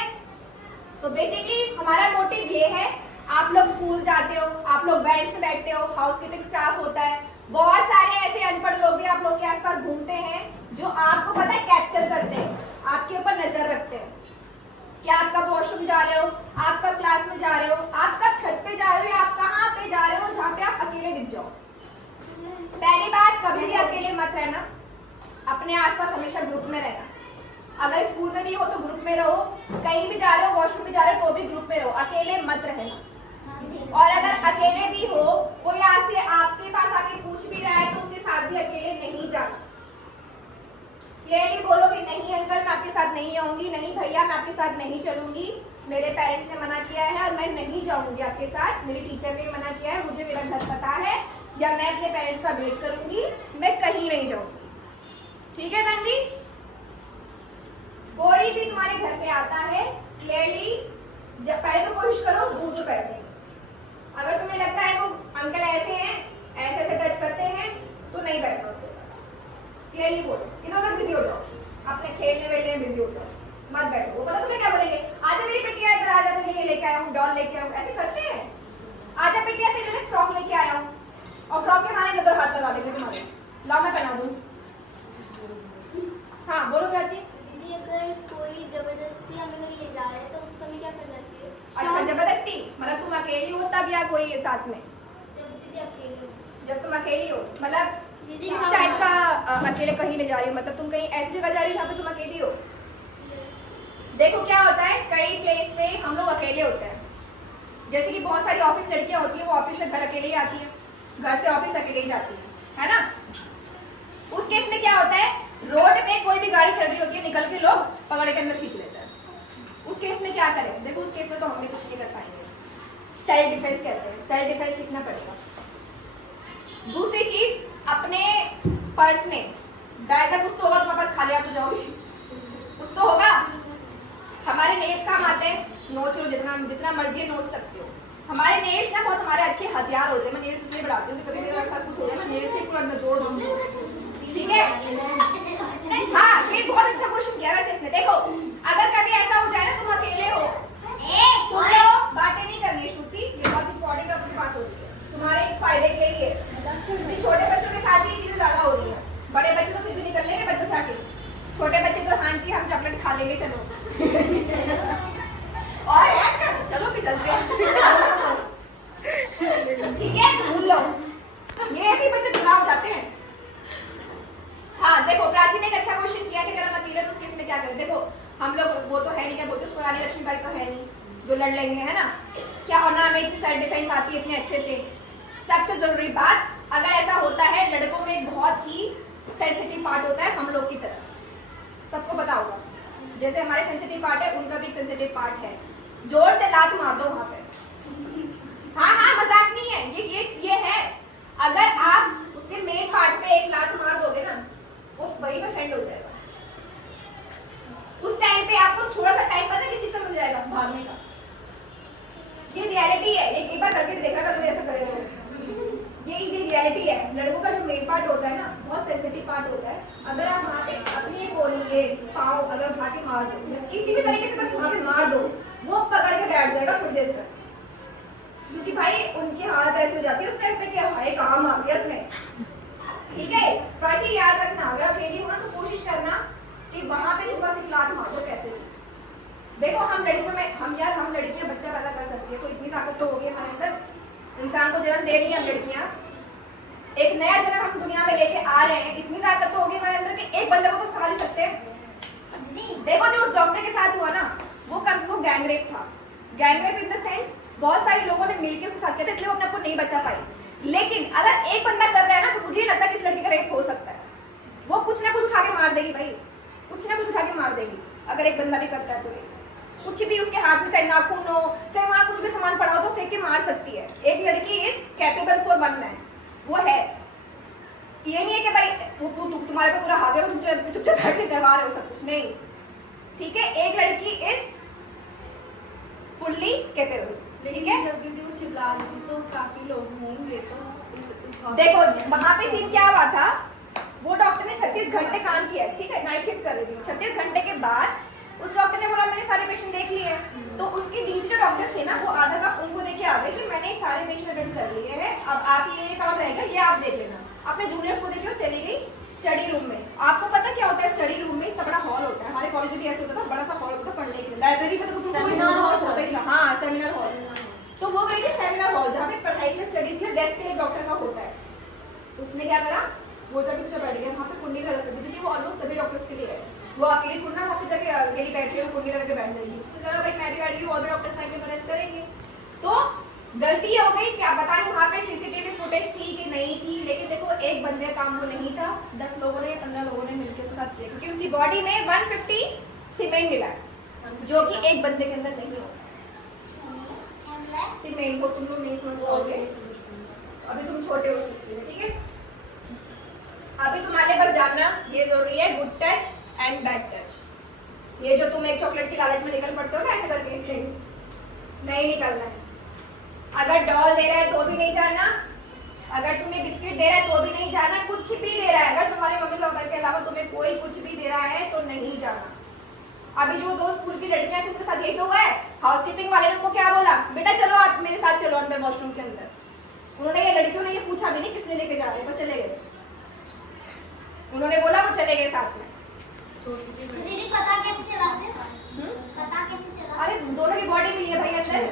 तो बेसिकली हमारा मोटिव ये है, आप लोग स्कूल जाते हो, आप लोग बेंच में बैठते हो, हाउसकीपिंग स्टाफ होता है, बहुत सारे ऐसे अनपढ़ लोग भी आप लोग के आसपास घूमते हैं जो आपको पता है कैप्चर करते हैं, आपके ऊपर नजर रखते हैं कि आप कब वॉशरूम जा रहे हो, आप कब क्लास में जा रहे हो, आप कब छत पे जा रहे हो, आप कहाँ पे जा रहे हो जहाँ पे आप अकेले दिख जाओ। पहली बात, कभी भी अकेले मत रहना, अपने आसपास हमेशा ग्रुप में रहना। अगर स्कूल में भी हो तो ग्रुप में रहो, कहीं भी जा रहे हो, वॉशरूम भी जा रहे हो तो भी ग्रुप में रहो, अकेले मत रहना। और अगर अकेले भी हो, कोई आज से आपके पास आके पूछ भी रहा है तो उसके साथ भी अकेले नहीं जाना। क्लियरली बोलो कि नहीं अंकल मैं आपके साथ नहीं आऊंगी, नहीं भैया मैं आपके साथ नहीं चलूंगी, मेरे पेरेंट्स ने मना किया है और मैं नहीं जाऊंगी आपके साथ, मेरी टीचर ने मना किया है, मुझे मेरा घर पता है, या मैं अपने पेरेंट्स का वेट करूंगी, मैं कहीं नहीं जाऊंगी। ठीक है तन्वी? कोई भी तुम्हारे घर पे आता है, क्लियरली जब पहले तो कोशिश करो दूर दूर बैठने की। अगर तुम्हें लगता है वो अंकल ऐसे हैं, ऐसे ऐसे टच करते हैं, तो नहीं बैठो उनके साथ। क्लियरली बोलो, इधर उधर बिजी हो जाओ, अपने खेलने वेलने में बिजी हो जाओ, मत बैठो। वो पता तुम्हें क्या बोलेंगे, आजा मेरी बिटिया इधर आजा, तेरे लिए लेके आया हूँ, डॉल लेके आया हूँ, ऐसे करते हैं। आजा बिटिया तेरे लिए फ्रॉक लेके आया हूँ, और फ्रॉक के माने इधर हाथ लगा देंगे तुम्हारे, लाओ मैं पहना दूँ। हाँ बोलो प्राची। दीदी अगर कोई जबरदस्ती हमें कहीं ले जा रहा है तो उस समय क्या करना चाहिए? अच्छा जबरदस्ती मतलब तुम अकेली हो तब या कोई साथ में? जब दीदी अकेले हो। जब तुम अकेली हो मतलब दीदी किस टाइप का अकेले कहीं ले जा रही हो, मतलब तुम कहीं ऐसी जगह जा रही हो जहाँ पे तुम अकेली हो? देखो क्या होता है, कई प्लेस पे हम लोग अकेले होते हैं, जैसे कि बहुत सारी ऑफिस लड़कियां होती हैं, वो ऑफिस से घर अकेले ही आती हैं, घर से ऑफिस अकेले ही जाती है ना। उस केस में क्या होता है, रोड पे कोई भी गाड़ी चल रही होती है, निकल के लोग पकड़ के अंदर खींच लेते हैं। उस केस में क्या करें? देखो उस केस में तो हम भी कुछ नहीं कर पाएंगे, सेल्फ डिफेंस कहते हैं, सेल्फ डिफेंस सीखना पड़ेगा। दूसरी चीज, अपने पर्स में बैग में कुछ तो होगा, तुम्हारे पास खाली हाथ तो जाओगी, कुछ तो होगा। हमारे नेल्स काम आते हैं, नोच लो जितना जितना मर्जी नोच सकते हो। हमारे नेल्स ना बहुत हमारे अच्छे हथियार होते हैं, मैं नेल्स इसलिए बढ़ाती हूँ कि कभी मेरे साथ कुछ हो जाए मैं नेल्स से पूरा निचोड़ दूंगी। ठीक है? हाँ ये बहुत अच्छा क्वेश्चन किया वैसे इसने। देखो अगर कभी ऐसा हो जाए ना तुम अकेले हो, सुन लो, बातें नहीं करनी है श्रुति, ये बहुत इंपॉर्टेंट अपनी बात हो रही है, तुम्हारे फायदे के लिए ही है, क्योंकि छोटे बच्चों के साथ ये चीजें ज्यादा हो रही है, बड़े बच्चे तो फिर भी निकल लेंगे बच बचा के, छोटे बच्चे तो हाँ जी हम चॉकलेट खा लेंगे चलो और चलो फिर चलते हैं। ठीक है भूल लो, ये ऐसे बच्चे गुनाह हो जाते हैं। हाँ देखो प्राची ने एक अच्छा क्वेश्चन किया कि अगर हम अकेले तो उस केस में क्या करें। देखो हम लोग वो तो है नहीं, क्या बोलते उसको, रानी लक्ष्मीबाई तो है नहीं जो लड़ लेंगे, है ना, क्या और ना हमें इतनी सेल्फ डिफेंस आती है इतने अच्छे से। सबसे जरूरी बात, अगर ऐसा होता है लड़कों में एक बहुत ही सेंसिटिव पार्ट होता है हम लोग की तरह, सबको पता होगा, जैसे हमारे सेंसिटिव पार्ट है उनका भी एक सेंसिटिव पार्ट है, जोर से लात मार दो वहां पे। हाँ हाँ मजाक नहीं है, ये है, अगर आप उसके मेन पार्ट पे एक लात मार दोगे ना वो वही पे फेंड हो जाएगा। उस टाइम पे आपको थोड़ा सा टाइम पता है किस चीज का मिल जाएगा, भागने का। ये रियलिटी है, एक बार करके देखा था कोई ऐसा करेगा, ये रियलिटी है। लड़कों का जो मेन पार्ट होता है ना बहुत सेंसिटिव पार्ट होता है, अगर आप वहाँ पे अपनी एक गोली ये पाँव अगर उठा के मार दो किसी भी तरीके से, बस वहाँ पे मार दो, वो पकड़ के बैठ जाएगा थोड़ी देर तक, क्योंकि भाई उनकी हालत ऐसी हो जाती है उस टाइम पे कि भाई काम आ गया इसमें। ठीक है प्राची याद रखना, अगर अकेली हो ना तो कोशिश करना कि वहां पे तुम बस एक लात मार दो कैसे। देखो हम लड़कियों में हम लड़कियां बच्चा पैदा कर सकती है, तो इतनी ताकत तो होगी हमारे अंदर, इंसान को जन्म दे रही है हम लड़कियां, एक नया जन्म हम दुनिया में लेके आ रहे हैं, इतनी ताकत तो होगी हमारे अंदर कि एक बंदे को तो संभाल सकते हैं। देखो जो उस डॉक्टर के साथ हुआ ना वो कम से कम गैंगरेप था, गैंगरेप इन द सेंस बहुत सारे लोगों ने मिलकर उसके साथ किया था, इसलिए वो अपने आप को नहीं बचा पाई। लेकिन अगर एक बंदा कर रहा है ना तो मुझे लगता है कि इस लड़की का रेप हो सकता है, वो कुछ ना कुछ उठा के मार देगी भाई, कुछ ना कुछ उठा के मार देगी। अगर एक बंदा भी करता है तो कुछ भी उसके हाथ में, चाहे नाखून हो चाहे वहाँ कुछ भी सामान पड़ा हो तो फेंक के मार सकती है। एक लड़की is capable for one man, वो है, ये नहीं है कि भाई तुम्हारे पे पूरा हाथ है तुम चुपचाप बैठ के करवा रहे हो सब कुछ, नहीं। ठीक है एक लड़की इज फुल्ली कैपेबल। लेकिन जब दीदी वो चिल्ला रही थी तो काफी लोग होंगे, तो देखो वहां पे सीन क्या हुआ था, वो डॉक्टर ने 36 घंटे काम किया, ठीक है, नाइट शिफ्ट कर रही थी। 36 घंटे के बाद उस डॉक्टर ने बोला मैंने सारे पेशेंट देख लिए हैं, तो उसके बीच जो डॉक्टर्स थे ना वो आधा काम उनको देके आ गए कि मैंने सारे पेशेंट अटेंड कर लिए हैं, अब आप ये काम रहेगा ये आप देख लेना। अपने जूनियर्स को देके चली गई स्टडी रूम में। आपको पता क्या होता है स्टडी रूम में, इतना बड़ा हॉल होता है, हमारे कॉलेज में भी ऐसे होता था, बड़ा सा हॉल होता था पढ़ने के लिए, लाइब्रेरी में तो कोई होता ही था, हाँ सेमिनार हॉल। तो वो गई थी सेमिनार हॉल जहाँ पे पढ़ाई के लिए स्टडीज के लिए डेस्क के लिए डॉक्टर का होता है। उसने क्या करा, वो जब कुछ बैठ गया वहाँ पे कुंडी लगा सकती क्योंकि वो ऑलमोस्ट सभी डॉक्टर्स के लिए है, वो अकेली थोड़ी ना वहाँ पे जाके अकेली बैठ के कुंडी लगा के बैठ जाएगी। उसने लगा भाई मैं भी बैठ गई, और भी डॉक्टर्स आके रेस्ट करेंगे। तो गलती हो गई, क्या पता नहीं वहाँ पे सीसीटीवी फुटेज थी कि नहीं थी, लेकिन देखो एक बंदे का काम वो नहीं था, 10 लोगों ने या 15 लोगों ने मिलकर उसके साथ किया क्योंकि उसकी बॉडी में 150 सीमेंट मिला है जो कि एक बंदे के अंदर नहीं होता। सीमेंट वो तुम लोग नहीं समझ पाओगे, अभी तुम छोटे हो उस चीज में, ठीक है। अभी तुम्हारे पर जानना ये जरूरी है good touch and bad touch. ये जो तुम एक चॉकलेट की लालच में निकल पड़ते हो ना ऐसे करके, नहीं निकलना है। अगर डॉल दे रहा है तो भी नहीं जाना, अगर तुम्हें बिस्किट दे रहा है तो भी नहीं जाना, कुछ भी दे रहा है, अगर तुम्हारे मम्मी पापा के अलावा तुम्हें कोई कुछ भी दे रहा है तो नहीं जाना। अभी जो दो स्कूल की लड़कियां थी उनके साथ यही तो हुआ है, हाउसकीपिंग वाले ने उनको क्या बोला, बेटा चलो आप मेरे साथ चलो अंदर वॉशरूम के अंदर। उन्होंने ये लड़कियों ने ये पूछा भी नहीं किसने लेके जा रहे, वो चले गए, उन्होंने बोला वो चले गए साथ में। दीदी पता कैसे चला फिर? पता कैसे चला? अरे दोनों की बॉडी मिली है भाई अंदर,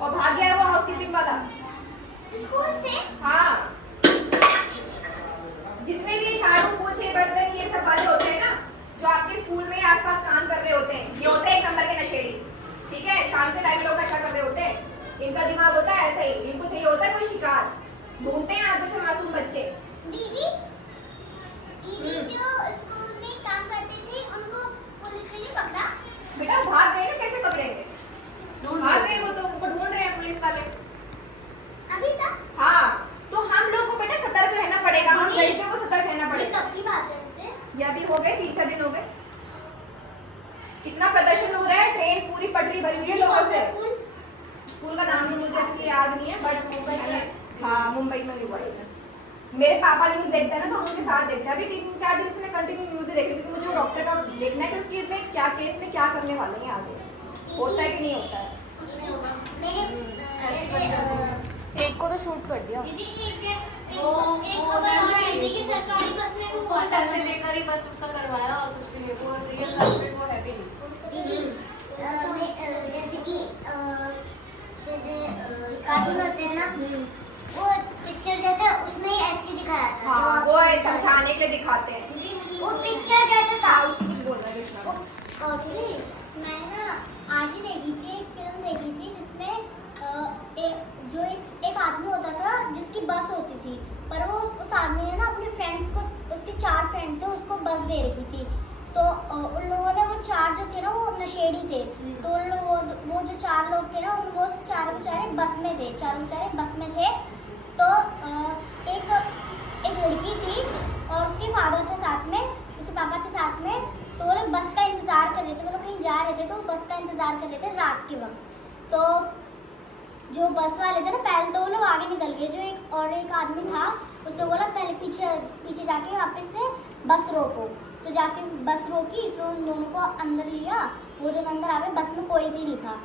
और भाग गया वो हाउसकीपिंग वाला स्कूल से। हाँ, जितने भी झाड़ू पोछे बर्तन ये सब वाले होते हैं ना जो आपके स्कूल में आसपास काम कर रहे होते हैं, ये होते हैं एक नंबर के नशेड़ी, ठीक है। शाम के टाइम लोग नशा कर रहे होते हैं, इनका दिमाग होता है ऐसा ही, इनको चाहिए होता है कोई शिकार, ढूंढते हैं आप जैसे मासूम बच्चे। दीदी जो स्कूल में काम करते थे उनको पुलिस ने नहीं पकड़ा? बेटा भाग गए ना, कैसे पकड़ेंगे, भाग गए वो तो, उनको ढूंढ रहे हैं पुलिस वाले अभी तक। हाँ, तो हम लोग को बेटा सतर्क रहना पड़ेगा, हम लड़कियों को सतर्क रहना पड़ेगा। कब की बात है वैसे? ये अभी हो गए 3-4 दिन हो गए। कितना प्रदर्शन हो रहा है, ट्रेन पूरी पटरी भरी हुई है लोगों से। स्कूल का नाम भी मुझे अच्छे से याद नहीं है, बट मुंबई में, हाँ मुंबई में हुआ है। मेरे पापा न्यूज देखते हैं ना तो हम उनके साथ देखते हैं। अभी 3-4 दिन से मैं कंटिन्यू न्यूज देख रही हूँ क्योंकि मुझे डॉक्टर का देखना है कि उसकी में क्या केस में क्या करने वाले हैं आगे, होता है कि नहीं होता है। मेरे एक को तो शूट कर दिया। दीदी एक खबर और है कि सरकारी बस में वो पैसे लेकर ही बस उसका करवाया और कुछ भी नहीं, वो रियल लाइफ में वो है भी नहीं। दीदी जैसे कि जैसे कार्टून होते हैं ना, वो पिक्चर जैसा उसमें ऐसे दिखाया था। हाँ, वो समझाने के लिए दिखाते हैं। वो पिक्चर जैसा था। उसकी कुछ बोल रहा है कृष्णा। और दीदी मैंने ना आज ही देखी थी, एक फिल्म देखी थी जिसमें जो एक आदमी होता था जिसकी बस होती थी, पर वो उस आदमी ने ना अपने फ्रेंड्स को, उसके 4 फ्रेंड थे, उसको बस दे रखी थी। तो उन लोगों ने, वो 4 जो थे ना वो नशेड़ी थे, तो उन लोगों, वो जो 4 लोग थे ना वो 4 बेचारे बस में थे, 4 बेचारे बस में थे। तो एक लड़की थी और उसके फादर थे साथ में, उसके पापा थे साथ में। तो वो लोग बस का इंतज़ार कर रहे थे, वो लोग कहीं जा रहे थे तो बस का इंतज़ार कर रहे थे रात के वक्त। तो जो बस वाले थे ना, पहले तो वो लोग आगे निकल गए, जो एक आदमी था उसने बोला पहले पीछे जाके वापस से बस रोको। तो जाके बस रोकी, फिर उन दोनों को अंदर लिया, वो दोनों अंदर आ गए, बस में कोई भी नहीं था,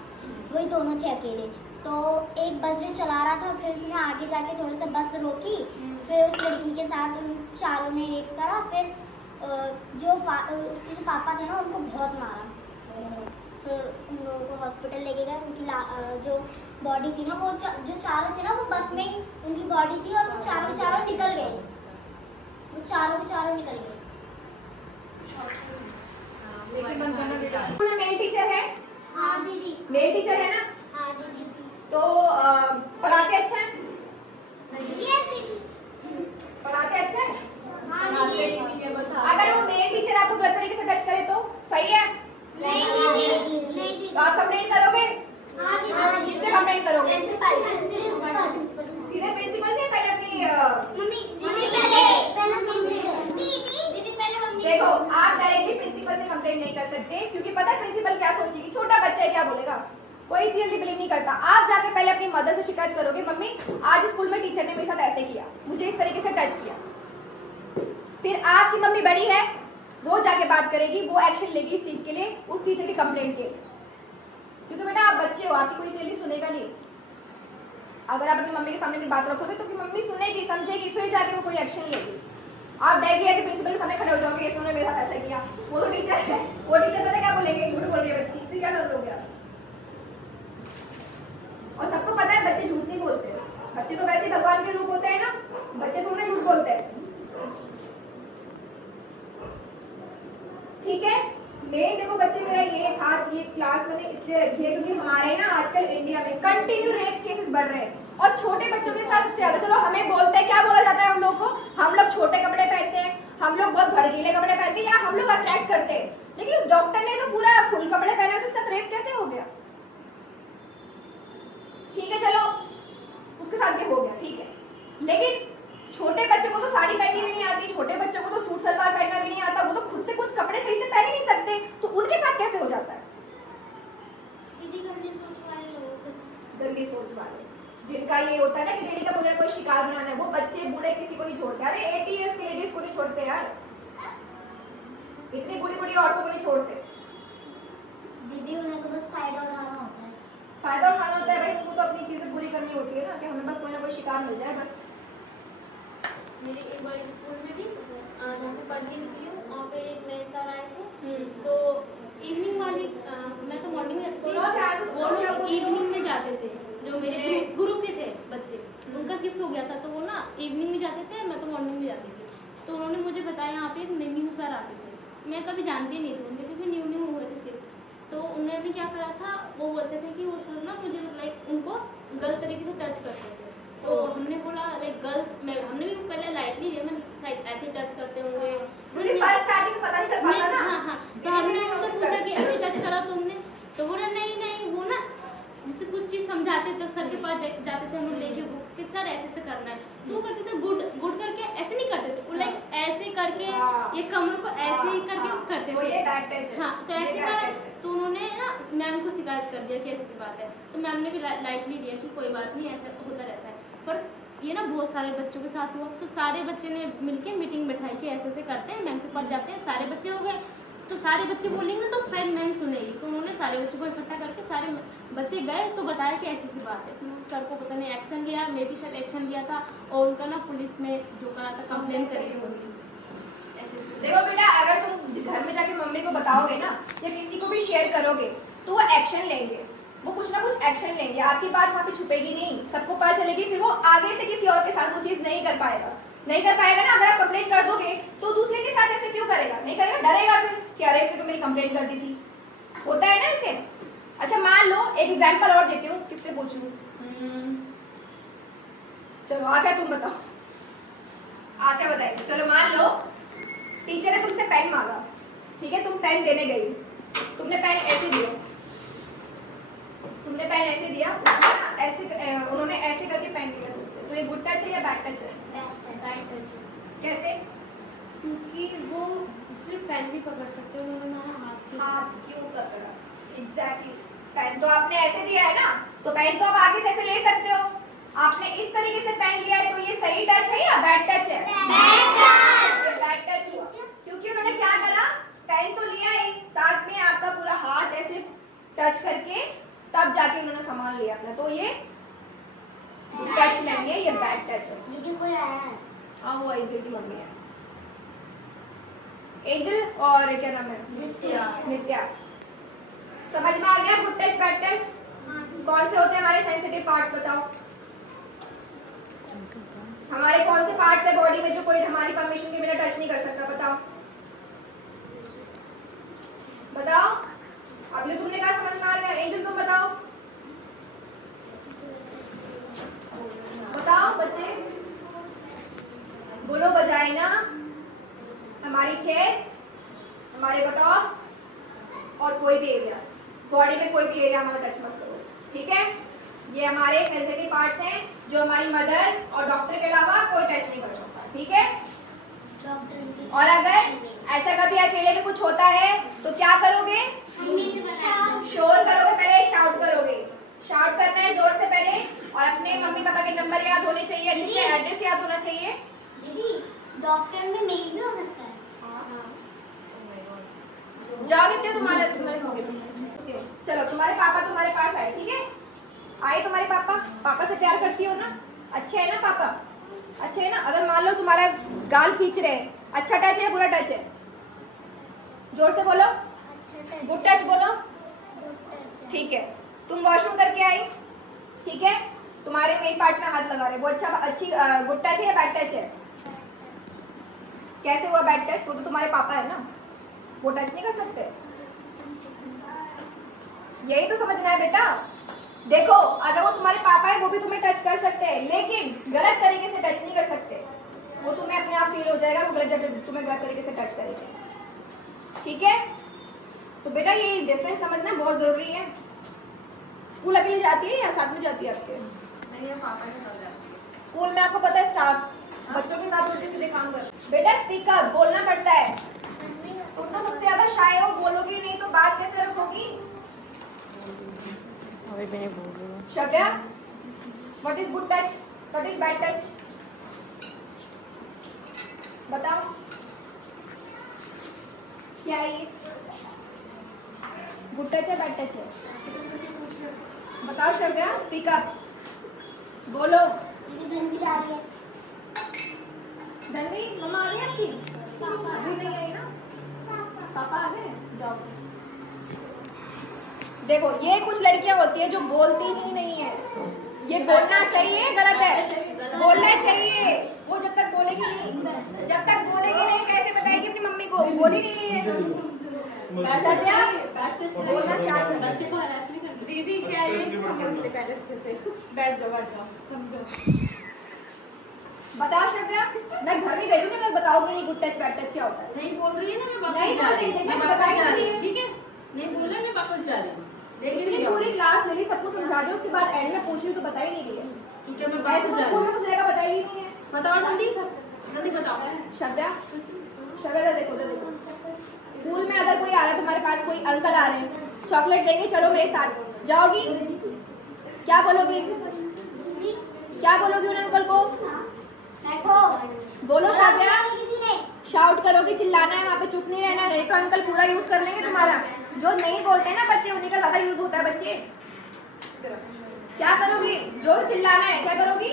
वही दोनों थे अकेले। तो एक बस जो चला रहा था फिर उसने आगे जाके थोड़ी सा बस रोकी, फिर उस लड़की के साथ उन 4 ने रेप करा। फिर उसके जो पापा थे ना उनको बहुत मारा, फिर उन लोगों को हॉस्पिटल लेके गए। उनकी जो बॉडी थी ना, वो जो 4 थे ना वो बस में ही उनकी बॉडी थी और वो चारों निकल गए, वो चारों निकल गए। लेकिन बंद करना बेटा। मेल टीचर है? हाँ दीदी। मेल टीचर है ना? हाँ दीदी। तो पढ़ाते अच्छा है? दीदी। पढ़ाते अच्छा है? हाँ दीदी। अगर वो मेल टीचर आपको गलत तरीके से टच करे तो सही है? नहीं दीदी। तो आप कंप्लेंट करोगे? हाँ दीदी। किससे कंप्लेंट करोगे? प्रिंसिपल। सीधे प्रिंसिपल से? पहले अपनी मम्मी पहले दीदी पहले मम्मी। देखो, आप डायरेक्टली प्रिंसिपल से कंप्लेंट नहीं कर सकते क्योंकि पता है प्रिंसिपल क्या सोचेगी, छोटा बच्चा है क्या बोलेगा, कोई जल्दी बिलीव नहीं करता। आप जाके पहले अपनी मदर से शिकायत करोगे, मम्मी आज स्कूल में टीचर ने मेरे साथ ऐसे किया, मुझे इस तरीके से टच किया। फिर आपकी मम्मी बड़ी है, वो जाके बात करेगी, वो एक्शन लेगी इस चीज के लिए, उस टीचर की कंप्लेंट के लिए। क्योंकि बेटा आप बच्चे हो, आपकी कोई जल्दी सुनेगा नहीं। अगर आप अपनी मम्मी के सामने अपनी बात रखोगे तो मम्मी सुनेगी, समझेगी, फिर जाके वो कोई एक्शन लेगी। आप डायरेक्टली आके प्रिंसिपल के सामने खड़े हो जाओगे, इसने मेरे साथ ऐसा किया, वो तो टीचर है, वो टीचर पता क्या बोलेंगे, झूठ बोल रही है बच्ची, फिर क्या कर लोगे आप? और सबको पता है बच्चे झूठ नहीं बोलते, बच्चे तो वैसे ही भगवान के रूप होते हैं ना, बच्चे थोड़ा झूठ बोलते हैं। ठीक है, मेन देखो बच्चे मेरा ये था, ये क्लास मैंने इसलिए रखी है क्योंकि हमारे ना आजकल इंडिया में कंटिन्यू रेप केसेस बढ़ रहे हैं और छोटे बच्चों के साथ सबसे ज्यादा। चलो हमें बोलते हैं, क्या बोला जाता है हम लोग को, हम लोग छोटे कपड़े पहनते हैं, हम लोग बहुत भड़कीले कपड़े पहनते हैं, या हम लोग अट्रैक्ट करते हैं, लेकिन उस डॉक्टर ने तो पूरा फुल कपड़े पहने तो उसका रेप कैसे हो गया? ठीक है चलो उसके साथ भी हो गया, ठीक है, लेकिन छोटे बच्चे को तो साड़ी पहननी भी नहीं आती, छोटे बच्चे को तो सूट सलवार पहनना भी नहीं आता, वो तो खुद से कुछ कपड़े सही से पहन ही नहीं सकते, तो उनके साथ कैसे हो जाता है? दीदी गंदी सोच वाले लोगों के साथ, गंदी सोच वाले, जिनका ये होता है ना कि डेली का कोई ना कोई शिकार बनाना है, वो बच्चे बूढ़े किसी को नहीं छोड़ते। अरे 80 इयर्स के लेडीज को नहीं छोड़ते यार, इतनी बूढ़ी बूढ़ी औरतों को नहीं छोड़ते। दीदी उन्हें तो बस फायदा उठाना होता है। फायदा उठाना होता है भाई, उनको तो अपनी चीजें पूरी करनी होती है ना, कि हमें बस कोई ना कोई शिकार मिल जाए बस। मेरे एक बार स्कूल में भी जहाँ से पढ़ के निकली हूँ, वहाँ पे एक नए सर आए थे, तो इवनिंग वाली मैं तो मॉर्निंग में जाती थी, वो लोग इवनिंग में जाते थे, जो मेरे ग्रुप के थे बच्चे, उनका शिफ्ट हो गया था, तो वो ना इवनिंग में जाते थे, मैं तो मॉर्निंग में जाती थी। तो उन्होंने मुझे बताया यहाँ पे एक न्यू सर आते थे, मैं कभी जानती नहीं थी उनके, क्योंकि न्यू हुए थे सिर्फ। तो उन्होंने क्या करा था, वो बोलते थे कि वो सर ना मुझे लाइक उनको गलत तरीके से टच करते थे। तो हमने बोला लाइक गलत, हमने भी पहले लाइटली लिया, मैं ऐसे टच करते होंगे, मुझे फर्स्ट स्टार्टिंग पता नहीं चल पाता ना। हाँ, तो हमने उनसे पूछा कि ऐसे टच करा तुमने, तो बोला नहीं वो ना जैसे कुछ चीज़ समझाते थे, सर के पास जाते थे हम लोग लेके बुक्स के, सर ऐसे करना है, तो वो करते थे गुड करके, ऐसे नहीं करते थे वो, लाइक ऐसे करके ये कमर को ऐसे ही करके करते थे। ये बैड टच है। हाँ, तो ऐसे करा, तो उन्होंने ना मैम को शिकायत कर दिया कि ऐसी बात है, तो मैम ने भी लाइटली लिया कि कोई बात नहीं, ऐसा होता रहता है। पर ये ना बहुत सारे बच्चों के साथ हुआ, तो सारे बच्चे ने मिलके मीटिंग बैठाई कि ऐसे करते हैं, मैम के पास जाते हैं, सारे बच्चे हो गए, तो सारे बच्चे बोलेंगे तो शायद मैम सुनेगी, तो उन्होंने सारे बच्चों को इकट्ठा करके सारे बच्चे गए, तो बताया कि ऐसी बात है। फिर सर को पता नहीं एक्शन लिया, मैं भी शायद एक्शन लिया था, और उनका ना पुलिस में जो करा था कंप्लेन करी थी उनकी। देखो बेटा, अगर तुम घर में जाके मम्मी को बताओगे ना, या किसी को भी शेयर करोगे, तो वो एक्शन लेंगे, वो कुछ ना कुछ एक्शन लेंगे, आपकी बात वहाँ पे छुपेगी नहीं, सबको पता चलेगी, फिर वो आगे से किसी और के साथ वो चीज़ नहीं कर पाएगा ना। अगर आप कंप्लेंट कर दोगे तो दूसरे के साथ ऐसे क्यों करेगा, नहीं करेगा, डरेगा फिर कि अरे इसने तो मेरी कंप्लेंट कर दी थी, होता है ना इससे। अच्छा मान लो एक एग्जाम्पल और देती हूँ, किससे पूछूं, चलो आशा तुम बताओ, आशा बताएगी। चलो मान लो टीचर ने तुमसे पेन मांगा, ठीक है, तुम पेन देने गई, तुमने पेन ऐसे दिया, उन्होंने ऐसे करके पेन दिया तुमसे, तो ये गुड टच है या बैड टच है? Bad touch. कैसे? क्योंकि वो सिर्फ पेन भी पकड़ सकते हैं, उन्होंने हाथ क्यों पकड़ा? एग्जैक्टली, पेन तो आपने ऐसे दिया है ना, तो पेन तो आप आगे से ऐसे ले सकते हो, आपने इस तरीके से पेन लिया है, तो ये सही टच है या बैड टच है? बैड टच हुआ, क्योंकि उन्होंने क्या करा, पेन तो लिया ही, साथ में आपका पूरा हाथ ऐसे टच करके तब जाके उन्होंने सामान लिया अपना, तो ये टच नहीं है, ये बैड टच है। दीदी कोई आया है? हाँ, वो एंजल की मम्मी है, एंजल और क्या नाम है, नित्या। समझ में आ गया गुड टच बैड टच? कौन से होते हैं हमारे सेंसिटिव पार्ट, बताओ हमारे कौन से पार्ट्स है बॉडी में जो कोई हमारी परमिशन के बिना टच नहीं कर सकता, बताओ बताओ। अभी तुमने कहा समझ में आ गया, एंजल तुम बताओ बच्चे बोलो। वजाइना, हमारी चेस्ट, हमारे बटॉक्स और कोई भी एरिया, बॉडी में कोई भी एरिया हमारा टच मत करो, ठीक है। ये हमारे सेंसिटिव पार्ट्स हैं जो हमारी मदर और डॉक्टर के अलावा कोई टच नहीं कर सकता, ठीक है। और अगर ऐसा कभी अकेले में कुछ होता है तो क्या करोगे, शोर करोगे, पहले शाउट करोगे, शाउट करना है जोर से पहले, और अपने मम्मी पापा के नंबर याद होने चाहिए, अच्छे से एड्रेस याद होना चाहिए। दीदी डॉक्टर में मेल भी हो सकता है? जाओ नित्य, तुम्हारे चलो तुम्हारे पापा तुम्हारे पास आए, ठीक है, आए तुम्हारे पापा से प्यार करती हो ना, अच्छे है ना पापा, अच्छे है ना। अगर मान लो तुम्हारा गाल खींच रहे हैं, अच्छा टच है बुरा टच है, जोर से बोलो, अच्छा टच, गुड टच बोलो, गुड टच है। ठीक है। तुम वॉशरूम करके आई, ठीक है, तुम्हारे मेन पार्ट में हाथ लगा रहे, वो अच्छी गुड टच है या बैड टच है? कैसे हुआ बैड टच? वो तो तुम्हारे पापा है ना, वो टच नहीं कर सकते। यही तो समझना है बेटा। देखो अगर वो तुम्हारे पापा है वो भी तुम्हें टच कर सकते हैं, लेकिन गलत तरीके से टच नहीं कर सकते। वो तुम्हें अपने आप फील हो जाएगा वो जब तुम्हें गलत तरीके से टच करेंगे, ठीक है? तो बेटा ये डिफरेंस समझना बहुत जरूरी है। स्कूल अकेले जाती है या साथ में जाती है आपके? नहीं, ये पापा के साथ जाती है। स्कूल में आपको पता है स्टाफ बच्चों के साथ उल्टे सीधे काम कर। बेटा स्पीक अप, बोलना पड़ता है। तुम तो सबसे ज्यादा शाय हो, बोलोगी नहीं तो बात कैसे रखोगी? अभी भी नहीं बोल रही हूँ। शब्या, what is good touch, what is bad touch? बताओ क्या है ये? गुड टच है बैड टच है? बताओ शब्या, स्पीक अप, बोलो। दीदी धन भी जा रही है। धनवी मम्मा आ गई आपकी? अभी नहीं आई ना? पापा आ गए? जाओ। देखो ये कुछ लड़कियां होती है जो बोलती ही नहीं है। ये बोलना सही है गलत है? बोलना चाहिए। वो जब तक बोलेगी नहीं, जब तक बोलेगी नहीं कैसे बताएगी अपनी मम्मी को? बोली नहीं है। बोलना स्टार्ट कर। बच्चे को हरास नहीं करनी। दीदी क्या है समझ ले पहले अच्छे से। बैठ जाओ समझो। बताओ श्रव्या, मैं घर में भेजूंगी मैं बताओगी नहीं गुड टच बैड टच क्या होता है? नहीं बोल रही है ना, मैं वापस नहीं जा रही हूँ। बोलती, मैं देखो, वापस बताई जा रही नहीं हूँ, है। ठीक है? नहीं बोला, मैं वापस जा रही हूँ। लेकिन इतनी नहीं पूरी बोला। क्लास ले ली, सबको समझा दे, उसके बाद एंड में पूछ रही तो बता ही नहीं रही है। ठीक है, मैं ऐसे वापस तो जा स्कूल रही में हूँ। कुछ जगह बताई ही नहीं है। बताओ जल्दी, जल्दी बताओ। श्रव्या, श्रव्या देखो तो देखो, स्कूल में अगर कोई आ रहा है तुम्हारे पास, कोई अंकल आ रहे हैं, चॉकलेट देंगे, चलो मेरे साथ, जाओगी? क्या बोलोगी? क्या बोलोगी उन अंकल को? बैठो। बोलो श्रव्या। किसी ने शाउट करोगी, चिल्लाना है वहाँ पे, चुप नहीं रहना, नहीं तो अंकल पूरा यूज कर लेंगे तुम्हारा। जो नहीं बोलते हैं ना बच्चे, उन्हीं का ज्यादा यूज होता है बच्चे। क्या करोगी? जोर चिल्लाना है, क्या करोगी?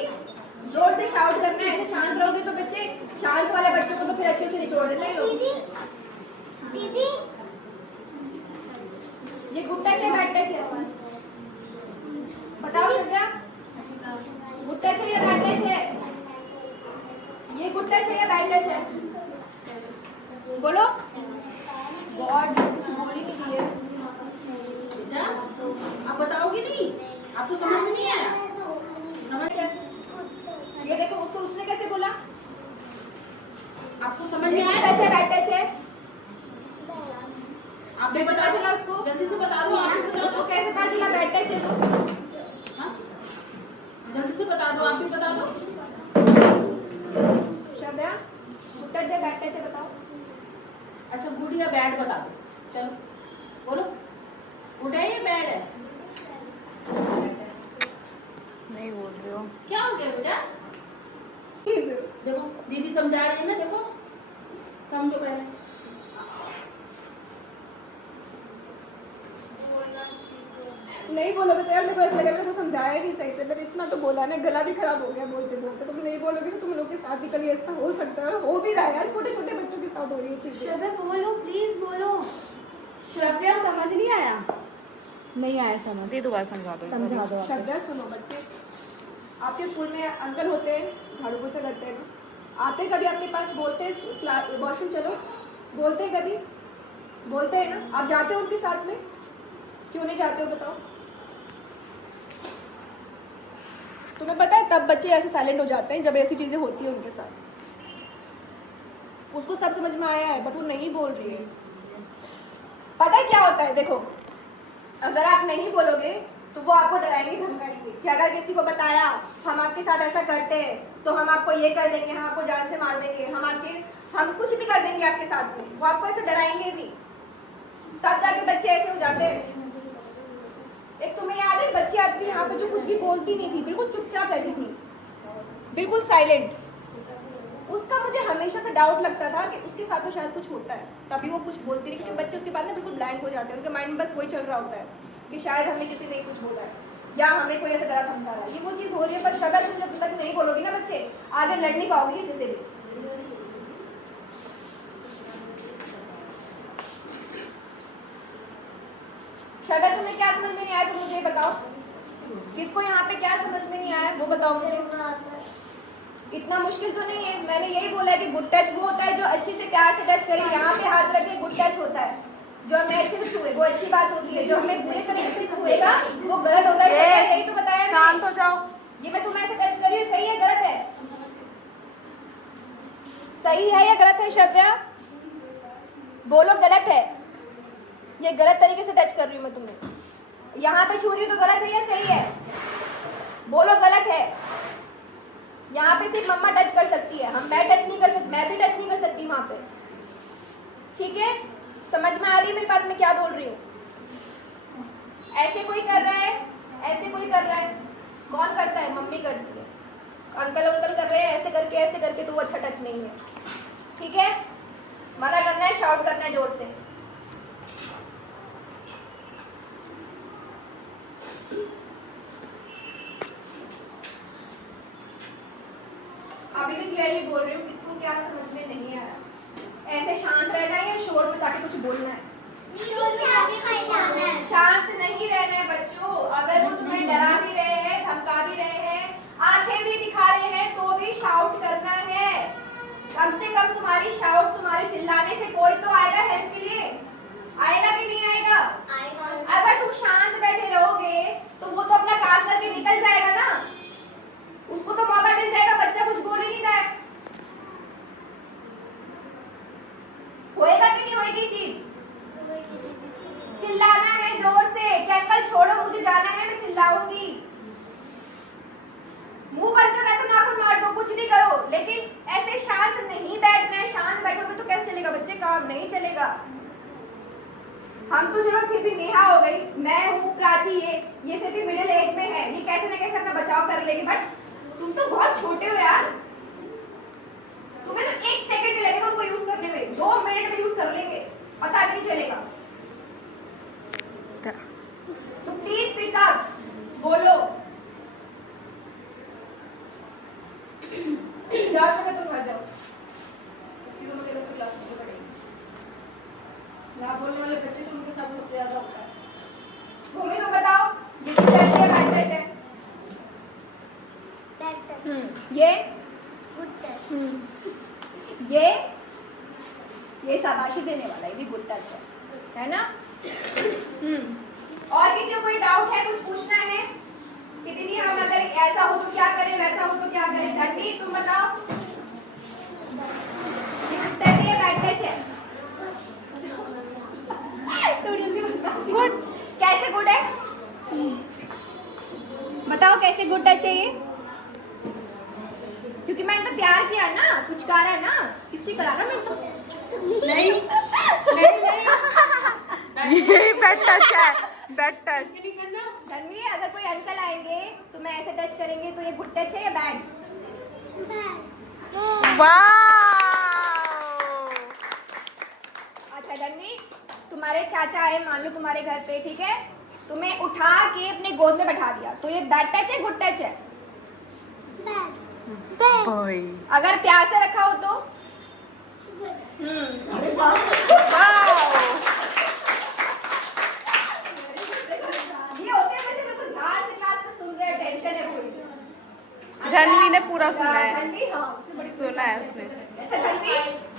जोर से शाउट करना है। ऐसे शांत रहोगी तो बच्चे, शांत वाले बच्चों को तो फिर अच्छे से निचोड़ देते हैं लोग। दीदी ये गुड टच है बैड टच है? बताओ श्रव्या, गुड टच है या बैड टच है? ये गुड टच है या बैड टच है? बोलो। गॉड कुछ बोल ही नहीं है। क्या? आप बताओगी नहीं? आपको समझ में नहीं आया? समझ ये देखो उसको, उसने कैसे बोला? आपको समझ ये में गुड आया? टच है बैड टच है? आप भी कैसे बता पता दो चला उसको? जल्दी से बता दो। आप भी बता उसको दो। कैसे पता चला बैड टच है तो? हाँ? जल्दी से बता दो, आप भी बता दो। श्रव्या, गुड टच है बैड टच है बताओ? अच्छा गुड या बैड बता दो, चलो बोलो। गुड है या बैड है? नहीं बोल रही हो। क्या हो गया बेटा? देखो दीदी समझा रही है ना, देखो समझो पहले। नहीं बोलोगे तो यार मेरे को ऐसा लगा, मेरे को समझाया नहीं सही से, मैंने इतना तो बोला ना, गला भी खराब हो गया बोलते बोलते। तुम नहीं बोलोगे तो तुम लोग के साथ भी कभी ऐसा हो सकता है, हो भी रहा है यार, छोटे छोटे बच्चों के साथ हो रही है चीजें। श्रव्या बोलो, प्लीज बोलो। श्रव्या समझ नहीं आया? नहीं आया समझ? दी दोबारा समझा दो। समझा दो। श्रद्धा सुनो बच्चे, आपके स्कूल में अंकल होते हैं, झाड़ू पोछा करते हैं ना, आते कभी आपके पास, बोलते हैं वॉशरूम चलो, बोलते हैं कभी? बोलते हैं ना? आप जाते हो उनके साथ में? क्यों नहीं जाते हो बताओ? तुम्हें पता है तब बच्चे ऐसे साइलेंट हो जाते हैं जब ऐसी चीजें होती है उनके साथ। उसको सब समझ में आया है बट वो नहीं बोल रही है। पता है क्या होता है? देखो अगर आप नहीं बोलोगे तो वो आपको डराएंगे धमकाएंगे कि अगर किसी को बताया हम आपके साथ ऐसा करते हैं तो हम आपको ये कर देंगे, हम आपको जान से मार देंगे, हम कुछ भी कर देंगे आपके साथ में। वो आपको ऐसे डराएंगे भी, तब जाके बच्चे ऐसे हो जाते हैं। एक तुम्हें याद है बच्ची आपकी यहाँ पे जो कुछ भी बोलती नहीं थी, बिल्कुल चुपचाप रहती थी, बिल्कुल साइलेंट, उसका मुझे हमेशा से डाउट लगता था कि उसके साथ तो शायद कुछ होता है, तभी वो कुछ बोलती नहीं, क्योंकि बच्चे उसके बाद ना बिल्कुल ब्लैंक हो जाते हैं, उनके माइंड में बस वही चल रहा होता है कि शायद हमें किसी ने कुछ बोला है या हमें कोई ऐसा डरा धमका रहा है। ये वो चीज़ हो रही है, पर शक्ल तुम जब तक नहीं बोलोगी ना बच्चे, आगे लड़ नहीं पाओगे किसी से भी। शक्ल तुम्हें क्या समझ में नहीं आया तो मुझे बताओ। किसको यहाँ पे क्या समझ में नहीं आया वो बताओ मुझे। इतना मुश्किल तो नहीं है। मैंने यही बोला है कि गुड टच वो होता है जो अच्छे से प्यार से टच करे, यहाँ पे हाथ रखे, गुड टच होता है। जो हमें अच्छे से छुए वो अच्छी बात होती है, जो हमें बुरे तरीके से छुएगा वो गलत होता है। यही तो बताया मैंने। शांत हो जाओ। ये मैं तुम्हें ऐसे टच कर रही हूँ, सही है गलत है? सही है या गलत है श्रव्या? बोलो गलत है। ये गलत तरीके से टच कर रही हूँ मैं तुम्हें। यहाँ पे छू रही हूँ तो गलत है या सही है? बोलो गलत है। यहाँ पे सिर्फ मम्मा टच कर सकती है, मैं टच नहीं कर सकती, मैं भी टच नहीं कर सकती वहाँ पे। ठीक है, समझ में आ रही है मेरी बात, मैं क्या बोल रही हूँ? ऐसे कोई कर रहा है, ऐसे कोई कर रहा है, कौन करता है? मम्मी करती है। अंकल कर रहे हैं ऐसे करके तो वो अच्छा टच नहीं है। ठीक है, मना करना है, शाउट करना है जोर से। अभी भी क्लियरली बोल रही हूँ, किसको क्या समझ में नहीं आया। ऐसे शांत रहना है या शोर मचा के कुछ बोलना है? शांत नहीं रहना है बच्चों। अगर वो तुम्हें डरा भी रहे हैं, धमका भी रहे हैं, आंखें भी दिखा रहे हैं, तो भी शाउट करना है। कम से कम तुम्हारी शाउट, तुम्हारे चिल्लाने से कोई तो आएगा हेल्प के लिए। आएगा कि नहीं आएगा? अगर तुम शांत बैठे रहोगे तो वो तो अपना काम करके निकल जाएगा ना, उसको तो मौका मिल जाएगा। बच्चा कुछ बोल ही नहीं रहा है, होएगा कि नहीं होएगी चीज? चिल्लाना है जोर से कि अंकल छोड़ो मुझे जाना है, मैं चिल्लाऊंगी। मुंह बंद कर रहा है तो नाखून मार दो, कुछ भी करो, लेकिन ऐसे शांत नहीं बैठना है। शांत बैठोगे तो कैसे चलेगा बच्चे? काम नहीं चलेगा। हम तो चलो फिर भी नेहा हो गई, मैं हूँ प्राची, ये फिर भी मिडिल एज में है, ये कैसे ना कैसे अपना बचाव कर लेगी। बट तुम तो बहुत छोटे हो यार, तुम्हें तो 1 सेकंड लगेगा उनको यूज करने में, 2 मिनट में यूज कर लेंगे, पता भी नहीं चलेगा। तो प्लीज पिक अप, बोलो। जाओ शोभा, तुम घर जाओ, इसकी दोनों के अलग से क्लास में पढ़ेगी। ना बोलने वाले बच्चे तो उनके साथ सबसे ज्यादा होता है। भूमि तुम बताओ, ये गुड टच है बैड टच है? ये ये शाबाशी देने वाला है, ये गुड टच है ना? और किसी को कोई डाउट है, कुछ पूछना है कि दीदी हम अगर ऐसा हो तो क्या करें, वैसा हो तो क्या करें? धनवी तुम बताओ, ये गुड टच है बैड टच है? गुड। कैसे गुड है बताओ, कैसे गुड टच है ये? क्योंकि मैंने तो प्यार किया ना, कुछ करा ना, किससे करा ना? मैं तो नहीं यही बैड टच है, बैड टच। धनवी अगर कोई अंकल आएंगे तो मैं ऐसे टच करेंगे तो ये गुड टच है या बैड? अच्छा धनवी, तुम्हारे चाचा आए मान लो तुम्हारे घर पे, ठीक है, तुम्हें उठा के अपने गोद में बैठा दिया, तो ये बैड टच है गुड टच है? अगर प्यार से रखा हो तो? अरे वाह, ये होते हैं बच्चे जो ध्यान से क्लास में सुन रहे हैं, टेंशन है पूरी। धनवी ने पूरा सुना है। धनवी हाँ, उससे बड़ी सुना है उसने। अच्छा धनवी,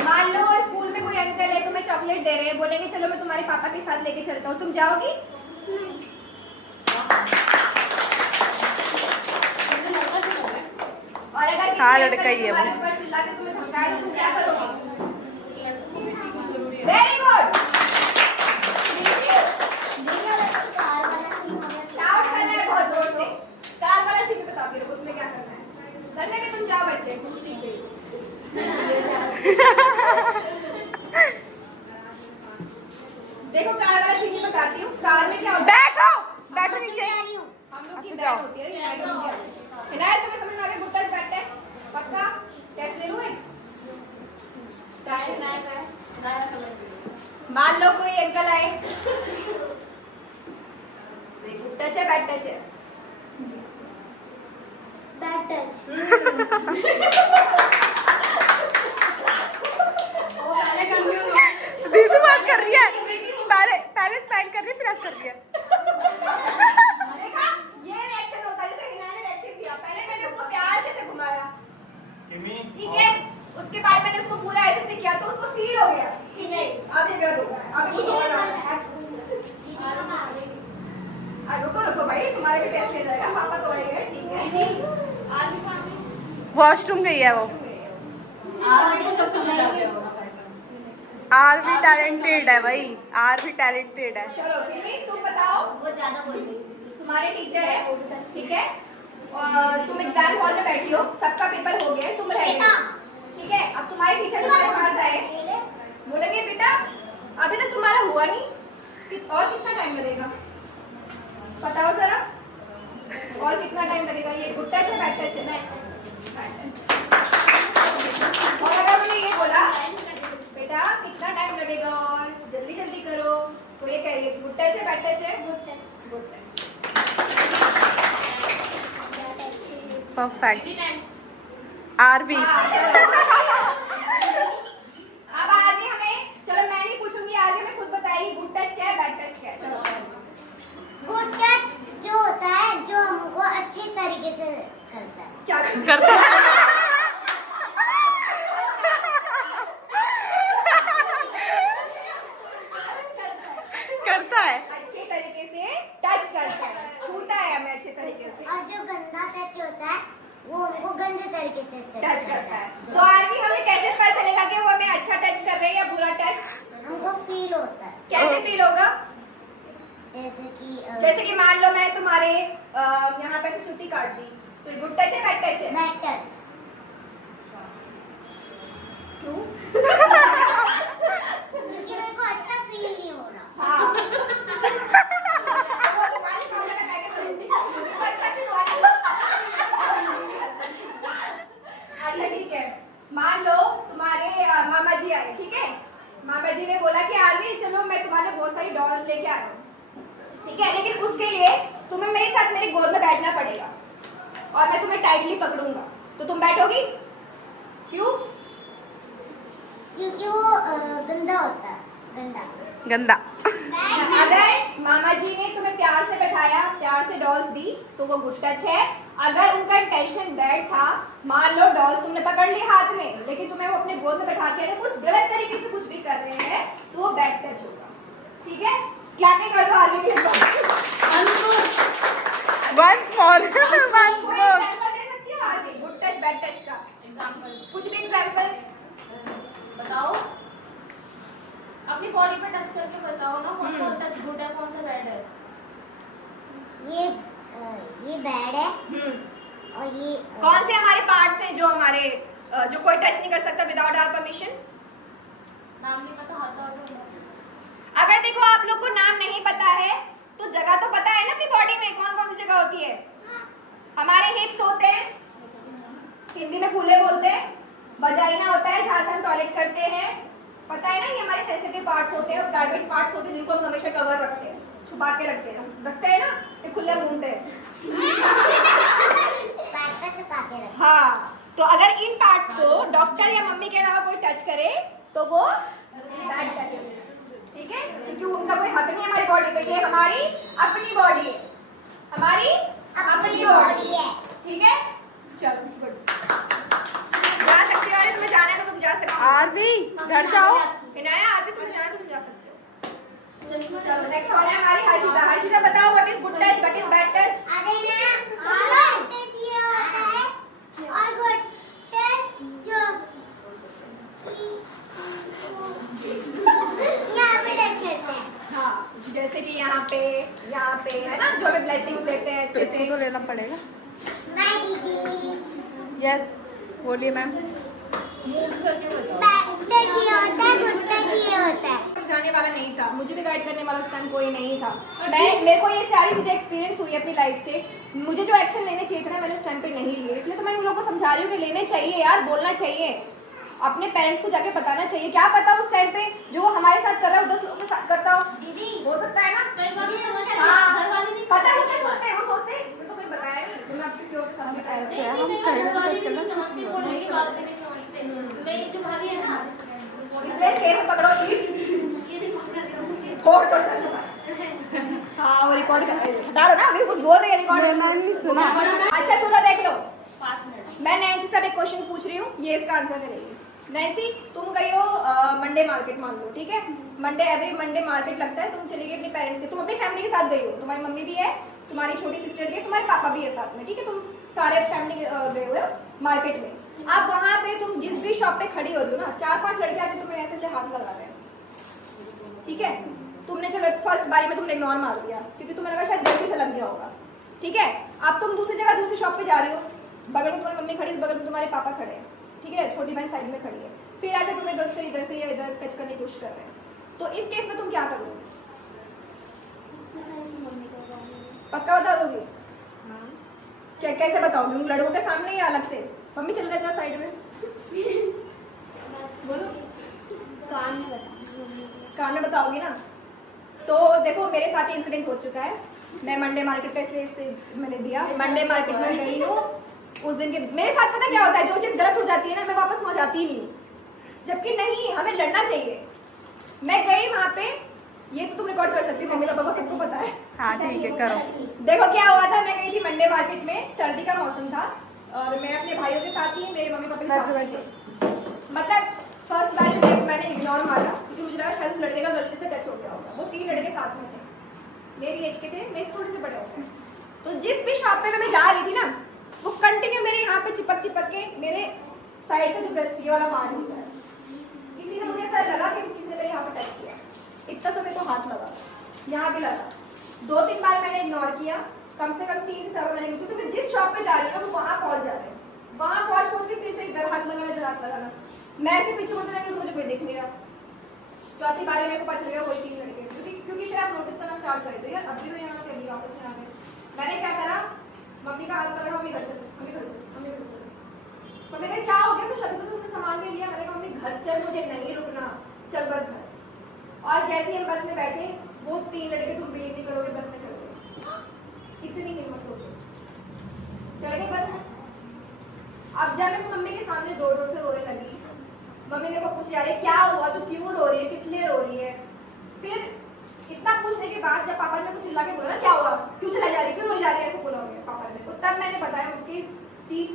मान लो स्कूल में कोई अंकल है तुम्हें चॉकलेट दे रहे हैं, बोलेंगे चलो मैं तुम्हारे पापा के साथ लेके चलता हूँ, तुम जाओगी? और अगर हाँ, लड़का ही है वो। तुम्हारे ऊपर चिल्ला के तुम्हें धमकाए तो तुम क्या करोगी? Very good. शाउट करना है बहुत जोर से। कार वाला सीन बताती रहो, उसमें क्या करना है। धन्य कि तुम जाओ बच्चे, तुम सीख गए। देखो कार वाला सीन बताती हूँ। कार में क्या होता है? बैठो नीचे। हम लोग की बैट होती है, हिनायत तुम्हें समझ में आ गया? गुड टच बैट है पक्का? टेस्ट ले लूं एक? मान लो कोई अंकल आए, गुड टच है बैड टच है? Bad touch. दीदी बात कर रही है, पहले स्माइल कर रही है, फिर ऐसे कर रही है। देखा? ये ठीक है। उसके बाद मैंने उसको पूरा ऐसे से किया तो उसको फील हो गया कि नहीं अब ये गलत हो गया है, अब कुछ और रुको रुको भाई, तुम्हारे भी टेस्ट ले जाएगा, पापा तो आएंगे, ठीक है। वॉशरूम गई है वो। आरवी को सब समझ आ गया होगा। आर भी टैलेंटेड है भाई, आर भी टैलेंटेड है। चलो किमी तुम बताओ, वो ज्यादा बोल रही है। तुम्हारे टीचर है, ठीक है, और तुम एग्जाम हॉल में बैठी हो, सबका पेपर हो गया, तुम रह गए, ठीक है। अब तुम्हारे टीचर तुम्हारे पास आए, बोलेंगे बेटा अभी तक तुम्हारा हुआ नहीं, और कितना टाइम लगेगा बताओ जरा, और कितना टाइम लगेगा? ये गुड टच है बैड टच है? और अगर मैंने ये बोला बेटा कितना टाइम लगेगा और जल्दी जल्दी करो, तो ये कहिए गुड टच है बैड टच है? Good touch. परफेक्ट। आर भी। अब आगे हमें, चलो मैं नहीं पूछूंगी, आगे मैं खुद बताइए गुड टच क्या है बैड टच क्या है। चलो गुड टच जो होता है जो हमको अच्छे तरीके से करता है। क्या करता है। करता है। अच्छे तरीके से टच करता है, छूता है हमें अच्छे तरीके से, और जो गंदा टच होता है वो गंदे तरीके से टच करता है। तो आगे हमें कैसे पता चलेगा कि वो हमें अच्छा टच कर रहे हैं या बुरा टच? हमको फील होता है। कैसे फील होगा? जैसे कि मान लो मैं तुम्हारे यहाँ पे से चुट्टी काट दी, तो ये गुड टच है बैड टच है? Bad touch. क्यों? क्योंकि मेरे को अच्छा फील नहीं हो रहा। हाँ। वो तुम्हारी खाने में पैकेट करूंगी, मुझे तो अच्छा क्यों हुआ नहीं? अच्छा ठीक है, मान लो तुम्हारे मामा जी आए, ठीक है, मामा जी ने बोला कि आरवी चलो मैं तुम्हारे बहुत सारी डॉल्स लेके आ रहा हूँ, ठीक है, लेकिन उसके लिए तुम्हें मेरे साथ मेरी गोद में बैठना पड़ेगा और मैं तुम्हें टाइटली पकड़ूंगा, तो तुम बैठोगी? क्यों? क्योंकि वो गंदा होता है, गंदा। गंदा। अगर मामा जी ने तुम्हें प्यार से बैठाया, प्यार से डॉल्स दी, तो वो गुड टच है। अगर उनका इंटेंशन बैड था, मान लो डॉल्स तुमने पकड़ ली हाथ में, लेकिन तुम्हें वो अपने गोद में बैठा के अगर कुछ गलत तरीके से कुछ भी कर रहे हैं, तो वो बैड टच होगा, ठीक है। क्लैपिंग कर दो आगे के लिए। Once more. Once कोई more. एग्जांपल दे सकती हो आगे गुड टच बैड टच का? एग्जाम्पल कुछ भी एग्जांपल बताओ, अपनी बॉडी पे टच करके बताओ ना, कौन सा टच गुड है कौन सा बैड है। ये बैड है और ये कौन से हमारे पार्ट्स हैं जो हमारे जो कोई टच नहीं कर सकता विदाउट आवर परमिशन? नाम नहीं पता, हाथ लगा दो। अगर देखो आप लोग को नाम नहीं पता है तो जगह तो पता है ना अपनी बॉडी में कौन कौन सी जगह होती है? हमारे हिप्स होते हैं, हिंदी में कूल्हे बोलते हैं, वजाइना होता है जहाँ से हम टॉयलेट करते हैं, पता है ना, ये हमारे सेंसिटिव पार्ट्स होते हैं और प्राइवेट पार्ट्स होते हैं जिनको हम हमेशा कवर रखते हैं, छुपा के रखते हैं ना, ये खुले घूमते हैं। छुपा के रख। हाँ, तो अगर इन पार्ट्स को डॉक्टर या मम्मी के अलावा कोई टच करे तो वो बैड टच है, ठीक है, क्योंकि उनका कोई हक नहीं है हमारी बॉडी पे, ये हमारी अपनी बॉडी है, हमारी अपनी बॉडी है, ठीक है। चलो गुड, जा सकते हो, अरे तुम्हें जाना है तो तुम जा सकते हो। आरवी घर जाओ। इनाया आती तुम्हें जाना है तो तुम जा सकते हो। चलो नेक्स्ट कौन है? हमारी हर्षिता। हर्षिता बताओ what is good touch, what is bad touch? अरे ना टच ये होता है और गुड टच जो यहाँ पे टच करते हैं। हाँ, जैसे कि यहाँ पे है ना, जो हमें ब्लेसिंग्स देते हैं तो अच्छे इसको तो से। लेना पड़ेगा। मैं दीदी यस बोलिए मैम। मूव्स करके बताओ। बैड टच ये होता है, गुड टच ये होता है। समझाने वाला नहीं था, मुझे भी गाइड करने वाला उस टाइम कोई नहीं था। मेरे को ये सारी चीज़ें एक्सपीरियंस हुई अपनी लाइफ से, मुझे जो एक्शन लेने चाहिए था ना मैंने उस टाइम पे नहीं लिए, इसलिए तो मैं उन लोगों को समझा रही हूँ कि लेने चाहिए यार, बोलना चाहिए, अपने पेरेंट्स को जाके बताना चाहिए। क्या पता उस टाइम पे जो हमारे साथ कर रहा है 10 लोगों के साथ करता हो, दीदी हो सकता है ना। कई बार नहीं समझते, हाँ, घर वाले नहीं पता है वो समझते क्या बात। सोचते हैं, वो सोचते हैं इसमें तो कोई बताया नहीं, तो मैं आपसे किसी और के साथ बताया। ऐसे नहीं, हम नहीं, कहीं घर वाले भी तो नहीं चलना समझते, बोलने की बात भी नहीं समझते। मेरी जो भाभी है ना, इसलिए स्केल में पकड़ो थी, ये देखो अपना देखो। कोड तो हाँ वो रिकॉर्ड कर हटा लो ना, अभी कुछ बोल रही है रिकॉर्ड। मैंने नहीं सुना। अच्छा सुनो देख लो, 5 मिनट। मैं नैन्सी से अब एक क्वेश्चन पूछ रही हूँ, ये इसका आंसर करेगी। नैन्सी, तुम गई हो मंडे मार्केट, मान लो, ठीक है। एवरी मंडे मार्केट लगता है, तुम चली गई अपने पेरेंट्स के, तुम अपनी फैमिली के साथ गई हो, तुम्हारी मम्मी भी है, तुम्हारी छोटी सिस्टर भी है, तुम्हारे पापा भी है साथ में, ठीक है। तुम सारे फैमिली गए हुए हो मार्केट में। अब वहाँ पे तुम जिस भी शॉप पे खड़ी हो रही हो ना, 4-5 लड़के आके तुम्हें ऐसे हाथ लगा रहे हैं, ठीक है। तुमने चलो फर्स्ट बारी में तुमने इग्नोर मार दिया क्योंकि तुम्हें लगा शायद गलती से लग गया होगा, ठीक है। अब तुम दूसरी जगह दूसरी शॉप पे जा रही हो, बगल में तुम्हारी मम्मी खड़ी है, बगल में तुम्हारे पापा खड़े हैं, ठीक है, छोटी बहन साइड में खड़ी है, फिर आके तुम्हें गलत से इधर से या इधर टच करने की कोशिश कर रहे हैं, तो इस केस में तुम क्या करोगे? पक्का बता दोगे? क्या कैसे बताओगे? उन लड़कों के सामने या अलग से? मम्मी चल रहे साइड में बोलो। कान में बताओगी ना? तो देखो मेरे साथ ही इंसिडेंट हो चुका है। मैं मंडे मार्केट का इसलिए मैंने दिया, मंडे मार्केट में गई हूँ उस दिन के। मेरे साथ पता क्या होता है, जो चीज़ गलत हो जाती है ना, मैं वापस वहाँ जाती ही नहीं हूँ, जबकि नहीं, हमें लड़ना चाहिए। मैं गई वहाँ पे, ये तो तुम रिकॉर्ड कर सकती हो, मम्मी पापा को सबको पता है। हाँ ठीक है, करो। देखो क्या हुआ था, मैं गई थी मंडे मार्केट में, सर्दी का मौसम था और मैं अपने भाइयों के साथ ही, मेरे मम्मी पापा के साथ थी। मतलब फर्स्ट बार में मैंने इग्नोर मारा क्योंकि मुझे लगा शायद उस लड़के का गलती से टच हो गया होगा। वो 3 लड़के साथ में थे, मेरी एज के थे, मेरे से थोड़े से बड़े होते हैं। तो जिस भी शॉप पे मैं जा रही थी ना, वो कंटिन्यू मेरे यहाँ पे चिपक के मेरे साइड का जो ब्रेस्ट ये वाला पार्ट होता है, किसी ने मुझे ऐसा लगा कि किसी ने मेरे यहाँ पे टच किया। इतना समय तो हाथ लगा, यहाँ भी लगा। 2-3 बार मैंने इग्नोर किया, कम से कम 3 से 4 मैंने, क्योंकि मैं जिस शॉप पे जा रही हूँ वो वहाँ पहुँच जा रहे हैं, वहाँ पहुँच के फिर से इधर हाथ लगाना, इधर हाथ लगाना। मैं ऐसे पीछे मुड़ते देखती तो मुझे कोई दिख नहीं रहा। चौथी बार मेरे को पता चल गया वही 3 लड़के, क्योंकि फिर आप नोटिस करना स्टार्ट कर दो यार, अभी तो यहाँ से अभी वापस यहाँ पे। मैंने क्या करा, मम्मी का हाथ पकड़ा, मम्मी घर चल, मम्मी घर चल, मम्मी घर चल। मम्मी कहा क्या हो गया, तो शक्ल तो तुमने सामान ले लिया। मैंने कहा मम्मी घर चल, मुझे नहीं रुकना, चल बस घर। और जैसे ही हम बस में बैठे, वो 3 लड़के, तुम बिलीव नहीं करोगे, बस में चल गए। इतनी हिम्मत सोचो, चढ़ गए बस में। अब जब मैं मम्मी के सामने जोर से रोने लगी, मम्मी मेरे को पूछ रही है क्या हुआ, तू क्यों रो रही है, किस लिए रो रही है। फिर इतना पूछने के बाद जब पापा ने मेरे को चिल्ला के बोला क्या हुआ, क्यों चला जा रही, क्यों रोई जा रही है, ऐसे बोला पापा ने, तो तब मैंने बताया उनकी 3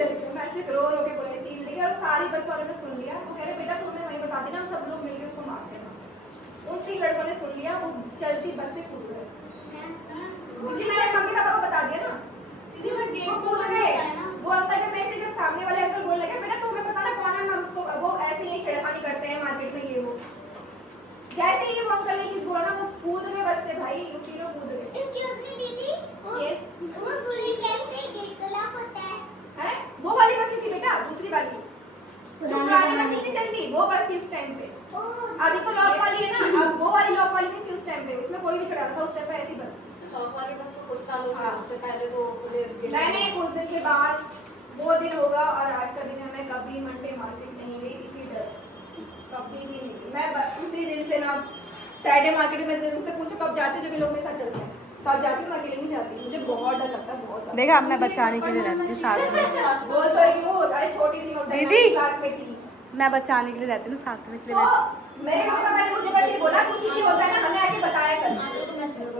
लड़के, मैं ऐसे रो के बोला 3 लड़के, और सारी बस वालों ने सुन लिया। वो कह रहे बेटा तुम्हें वहीं बता देना, हम सब लोग मिलकर उसको मारते हैं। उन 3 लड़कों ने सुन लिया, वो चलती बस से कूद गए, क्योंकि मैंने मम्मी पापा को बता दिया ना, वो कूद गए। वो अंकल जब मेरे से जब सामने वाले अंकल बोलने लगे बेटा तुम्हें पता ना कौन है, हम उसको, वो ऐसे ही छेड़खानी करते हैं मार्केट में, ये वो। जैसे ही वो अंकल ने चीज बोला ना, वो कूद गए बस से भाई, वो तीनों कूद गए। एक्सक्यूज मी दीदी, वो पूरी कैसे गेट तो लॉक होता है? वो वाली बस थी बेटा, दूसरी वाली पुरानी बस नहीं चलती, वो बस थी उस टाइम पे। अभी तो लॉक वाली है ना, अब वो वाली लॉक वाली नहीं थी उस टाइम पे, उसमें कोई भी चढ़ा था उस टाइम पे, ऐसी बस। लॉक वाली बस तो कुछ सालों से, उससे पहले वो मैंने कुछ दिन के बाद, वो दिन होगा और आज का दिन है, मैं कभी मंडे मार्केट नहीं गई इसी तरह, कभी भी नहीं। मैं उसी दिन से ना सैटरडे मार्केट में उनसे पूछो कब जाते हो, जब लोग मेरे साथ चलते हैं तब जाती हूँ, मैं अकेले नहीं जाती, मुझे बहुत डर लगता है, बहुत। देखा, अब मैं बचाने के लिए रहती हूँ साथ में। बोल तो रही हूँ, अरे छोटी थी दीदी, क्लास में थी, मैं बचाने के लिए रहती हूँ साथ में, इसलिए तो मेरे मम्मी पापा ने मुझे बस ये बोला कुछ नहीं होता है ना, हमें आके बताया कर,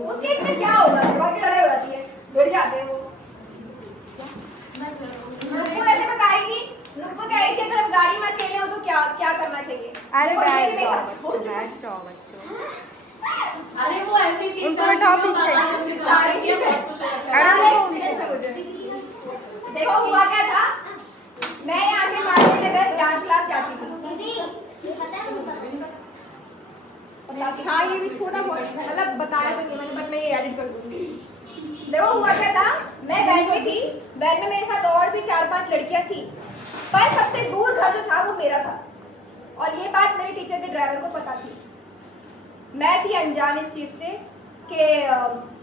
उसके इसमें क्या होगा, बाकी लड़ाई हो जाती है, भिड़ जाते हैं वो। नुप्पू ऐसे बताएगी, नुप्पू कहेगी अगर हम गाड़ी में अकेले हो तो क्या करना चाहिए। अरे बैठ जाओ बच्चों, अरे वो ऐसी थी, उनको बैठाओ पीछे। सारी चीजें देखो हुआ क्या था, मैं यहाँ से मार्केट में बस डांस क्लास जाती थी। दीदी पता है मुझे, हाँ ये भी थोड़ा बहुत मतलब बताया तो नहीं मैंने, बट मैं ये एडिट कर दूंगी। देखो हुआ क्या था, मैं वैन में थी, वैन में मेरे साथ और भी 4-5 लड़कियां थी, पर सबसे दूर घर जो था वो मेरा था, और ये बात मेरे टीचर के ड्राइवर को पता थी। मैं थी अनजान इस चीज़ से कि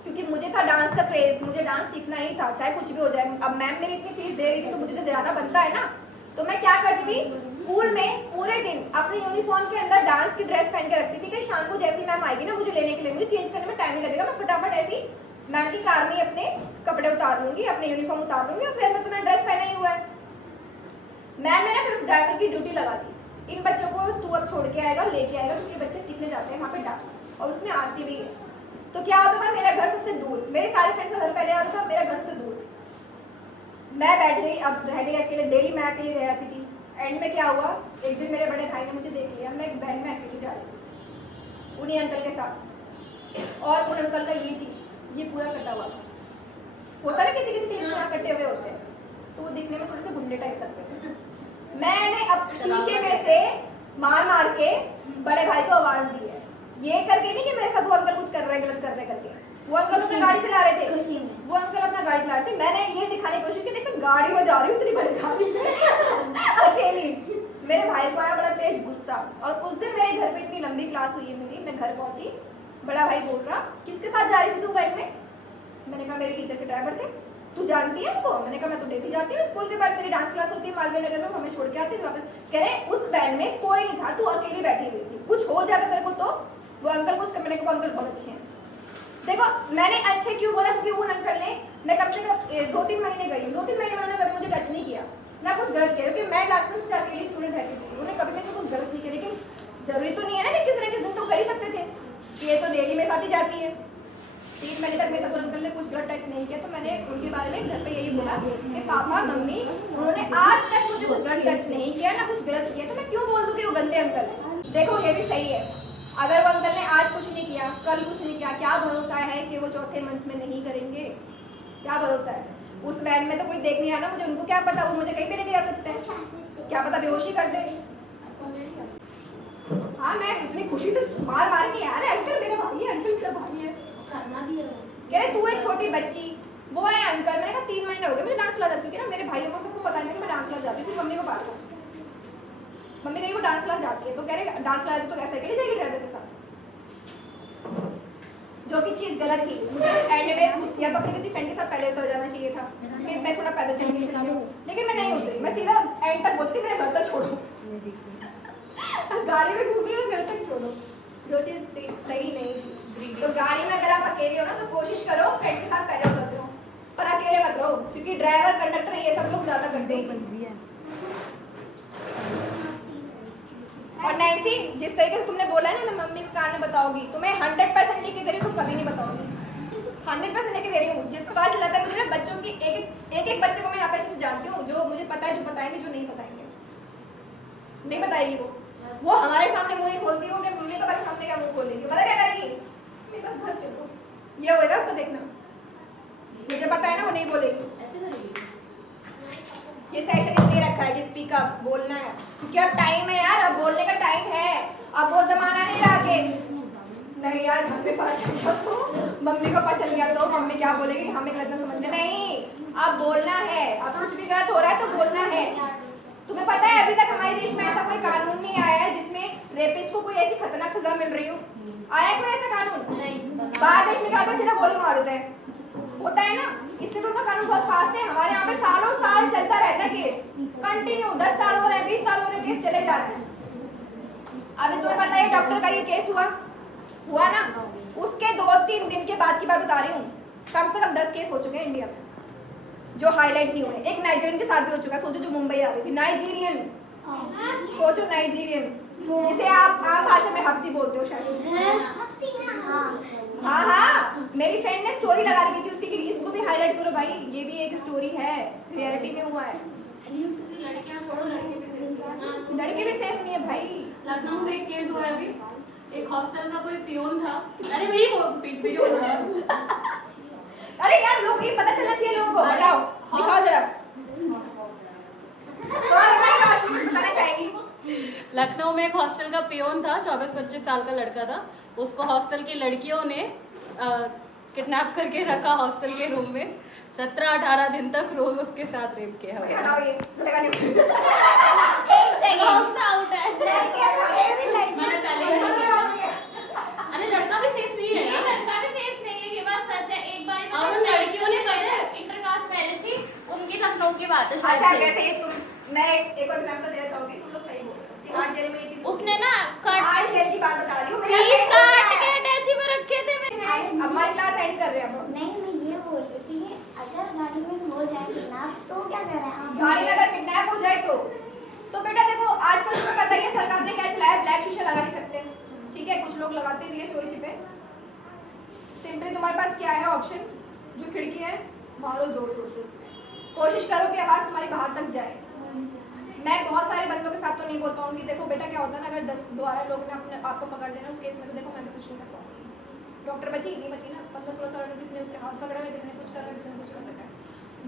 क्योंकि मुझे था डांस का क्रेज, मुझे डांस सीखना ही था, चाहे कुछ भी हो जाए। अब मैम मेरी इतनी फीस दे रही थी तो मुझे तो जाना बनता है ना, तो मैं क्या करती थी, स्कूल में पूरे दिन अपने यूनिफॉर्म के अंदर डांस की ड्रेस पहन के रखती थी कि शाम को जैसी मैम आएगी ना मुझे लेने के लिए, मुझे चेंज करने में टाइम नहीं लगेगा, मैं फटाफट ऐसी मैम की कार में अपने कपड़े उतार लूंगी, अपने यूनिफॉर्म उतार लूंगी, और फिर अंदर तो मैंने ड्रेस पहना ही हुआ है। मैम ने ना फिर उस ड्राइवर की ड्यूटी लगा दी, इन बच्चों को तू अब छोड़ के आएगा, लेके आएगा, क्योंकि बच्चे सीखने जाते हैं वहाँ पे डांस, और उसमें आरती भी है। तो क्या होता था, मेरा घर सबसे दूर, मेरे सारे फ्रेंड्स का घर पहले आता था, मेरा घर से दूर। मैं बैठ गई, अब रह गई अकेले, डेली मैं अकेली रह जाती थी। एंड में क्या हुआ, एक दिन मेरे बड़े भाई ने मुझे देख लिया, मैं एक वैन में अकेली जा रही थी उन्हीं अंकल के साथ, और उन अंकल का ये चीज़ ये पूरा कटा हुआ था। होता है किसी किसी के लिए कटे हुए होते हैं, तो वो दिखने में थोड़े से गुंडे टाइप लगते थे। मैंने अब शीशे में से मार मार के बड़े भाई को आवाज दी है, ये करके नहीं कि मेरे साथ वो अंकल कुछ कर रहे हैं, गलत कर रहे हैं करके। वो अंकल अपनी गाड़ी चला रहे थे, खुशी में वो अंकल अपना गाड़ी चला रहे थे, मैंने ये दिखाने की कोशिश की, देखो गाड़ी में जा रही हूँ इतनी बड़ी गाड़ी में अकेली। मेरे भाई को आया बड़ा तेज गुस्सा, और उस दिन मेरे घर पे इतनी लंबी क्लास हुई है मेरी, मैं घर पहुंची, बड़ा भाई बोल रहा किसके साथ जा रही थी तू बाइक में? मैंने कहा मेरे टीचर के ड्राइवर थे। तू जानती है उनको? मैंने कहा मैं तो डेली जाती हूँ, स्कूल के बाद मेरी डांस क्लास होती है मालवीय नगर में, हमें छोड़ के आती थी वापस। कह रहे उस वैन में कोई नहीं था, तू अकेली बैठी हुई थी, कुछ हो जाता तेरे को तो? वो अंकल कुछ, मैंने कहा अंकल बहुत अच्छे हैं। देखो मैंने अच्छे क्यों बोला, क्योंकि उन अंकल ने, मैं कम से कम 2-3 महीने गई हूँ, 2-3 महीने उन्होंने कभी मुझे टच नहीं किया, ना कुछ गलत किया, क्योंकि मैं क्लास में से अकेली स्टूडेंट रहती थी, उन्होंने कभी मेरे को कुछ गलत नहीं किया। लेकिन जरूरी तो नहीं है ना कि किसी न किसी दिन तो कर ही सकते थे, ये तो डेली मेरे साथ ही जाती है। 3 महीने तक मेरे साथ अंकल ने कुछ गलत टच नहीं किया, तो मैंने उनके बारे में घर पे यही बोला कि पापा मम्मी उन्होंने आज तक मुझे कुछ गलत टच नहीं किया, ना कुछ गलत किया, तो मैं क्यों बोल दूँ कि वो गंदे अंकल। देखो ये भी सही है, अगर वो अंकल ने आज कुछ नहीं किया, कल कुछ नहीं किया, क्या भरोसा है कि वो चौथे मंथ में नहीं करेंगे? क्या भरोसा है? उस वैन में तो कोई देख नहीं रहा ना मुझे, उनको क्या पता, वो मुझे कहीं पे लेके जा सकते हैं, क्या पता बेहोशी कर दे। हाँ मैं इतनी खुशी से मार मार के, यार अंकल मेरा भाई है, अंकल मेरा भाई है, करना भी है। कह रहे तू एक छोटी बच्ची, वो है अंकल। मैंने कहा 3 महीने हो गए मुझे डांस क्लास जाती थी ना, मेरे भाइयों को सबको पता नहीं कि मैं डांस क्लास जाती थी, मम्मी को बात, मम्मी कहीं वो डांस क्लास जाती है, तो कह रहे डांस क्लास तो कैसे अकेले जाएगी ड्राइवर के साथ, जो कि चीज़ गलत थी। मुझे एंड में या तो अपने किसी फ्रेंड के साथ पहले उतर जाना चाहिए था कि मैं थोड़ा पैदल चल के चली हूँ, लेकिन मैं नहीं उतरी, मैं सीधा एंड तक बोलती थी मेरे घर तक छोड़ो, गाड़ी में घूम रही हूँ घर तक छोड़ो, जो चीज़ सही नहीं थी। तो गाड़ी में अगर आप अकेले हो ना तो कोशिश करो फ्रेंड के साथ पहले उतर जाओ, पर अकेले मत रहो, क्योंकि ड्राइवर कंडक्टर ये सब लोग ज़्यादा करते हैं। और नैन्सी, जिस तरीके से तुमने बोला है ना मैं मम्मी को कान में बताओगी, तो मैं 100% लेके दे रही हूँ, तुम कभी नहीं बताओगी, 100% लेके दे रही हूँ। जिसका पता चलाता है मुझे ना बच्चों की एक बच्चे को मैं यहाँ पे अच्छे से जानती हूँ, जो मुझे पता है, जो बताएंगे, जो नहीं बताएंगे, नहीं बताएगी वो हमारे सामने मुंह नहीं खोलती, वो अपने मम्मी पापा के सामने क्या मुंह खोल लेगी, पता क्या करेगी, मेरे पास घर चलो, ये होएगा उसको देखना, मुझे पता है ना वो नहीं बोलेगी। ये सेशन इसलिए रखा है कि स्पीक अप, बोलना है, क्योंकि अब टाइम है यार, अब बोलने का टाइम है, अब वो जमाना नहीं रहा के नहीं यार घर पे पता चल गया तो मम्मी को पता चल गया तो मम्मी क्या बोलेगी, हमें गलत ना समझना, नहीं अब बोलना है, अब कुछ भी गलत हो रहा है तो बोलना है। तुम्हें पता है अभी तक हमारे देश में ऐसा कोई कानून नहीं आया है जिसमें रेपिस्ट को कोई ऐसी खतरनाक सजा मिल रही हो, आया कोई ऐसा कानून? बाहर देश में क्या होता है, सीधा गोली मार देते हैं, होता है ना, इसलिए तो उनका कानून बहुत फास्ट है। हमारे यहाँ पे सालों साल चलता रहता है केस, कंटिन्यू 10 साल हो रहे हैं, 20 साल हो रहे हैं, केस चले जा रहे हैं। अभी तुम्हें पता है डॉक्टर का ये केस हुआ ना, उसके 2-3 दिन के बाद की बात बता रही हूँ, कम से कम 10 केस हो चुके हैं इंडिया में जो हाईलाइट नहीं हुए। एक नाइजीरियन के साथ भी हो चुका है, सोचो, जो मुंबई आ रही थी, नाइजीरियन, सोचो नाइजीरियन, जिसे आप आम भाषा में हफ्सी बोलते हो शायद। हाँ हाँ, मेरी फ्रेंड ने स्टोरी लगा रखी थी उसकी कि इसको भी हाईलाइट करो भाई, ये भी एक स्टोरी है, रियलिटी में हुआ है। लड़कियां छोड़ो, लड़के भी सेफ नहीं है भाई। लखनऊ में एक केस हुआ है अभी, एक हॉस्टल का कोई पियोन था, अरे मेरी पीठ पे क्यों मारा? अरे यार लोग, ये पता चलना चाहिए लोगों को, बताओ दिखाओ जरा, तो आप बताना चाहेगी। लखनऊ में एक हॉस्टल का पियोन था, 24-25 साल का लड़का था, उसको हॉस्टल की लड़कियों ने किडनैप करके रखा हॉस्टल के रूम में, 17-18 दिन तक रोज उसके साथ रेप किया। हटाओ ये, लड़का नहीं। मैंने पहले अरे लड़का भी सेफ नहीं है, लड़का भी सेफ नहीं है, ये बात सच है। एक बार और उन लड़कियों ने इंटरकास्ट मैरिज थी, उनकी लखनऊ की बात है। अच्छा वैसे ये तुम, मैं एक और एग्जांपल देना चाहूंगी, तुम लोग सही बोल रहे हो, तिहाड़ जेल में ये चीज उसने ना तिहाड़ जेल की बात बता रही हूँ, काट के अटैची में रखे थे मैंने। अब हमारी क्लास एंड कर रहे हैं हम। नहीं, मैं ये बोल रही थी कि अगर गाड़ी में हो जाए किडनैप तो क्या करें आप? गाड़ी में अगर किडनैप हो जाए तो बेटा देखो, आजकल तुम्हें पता ही है सरकार ने क्या चलाया, ब्लैक शीशा लगा नहीं सकते, ठीक है, कुछ लोग लगाते भी हैं चोरी छिपे। सिंपली तुम्हारे पास क्या है ऑप्शन, जो खिड़की है मारो जोर जोर से उसमें, कोशिश करो कि आवाज़ तुम्हारी बाहर तक जाए। मैं बहुत सारे बंदों के साथ तो नहीं बोल पाऊंगी। देखो बेटा क्या होता है ना, अगर 10-12 लोग ने अपने आपको पकड़ लेना उस केस में, तो देखो मैं भी कुछ नहीं कर पाऊंगी। डॉक्टर बची नहीं बची ना, 15-16 साल में किसी ने उसके हाथ पकड़ा है, किसी ने कुछ करा, किसी ने कुछ कर रखा है।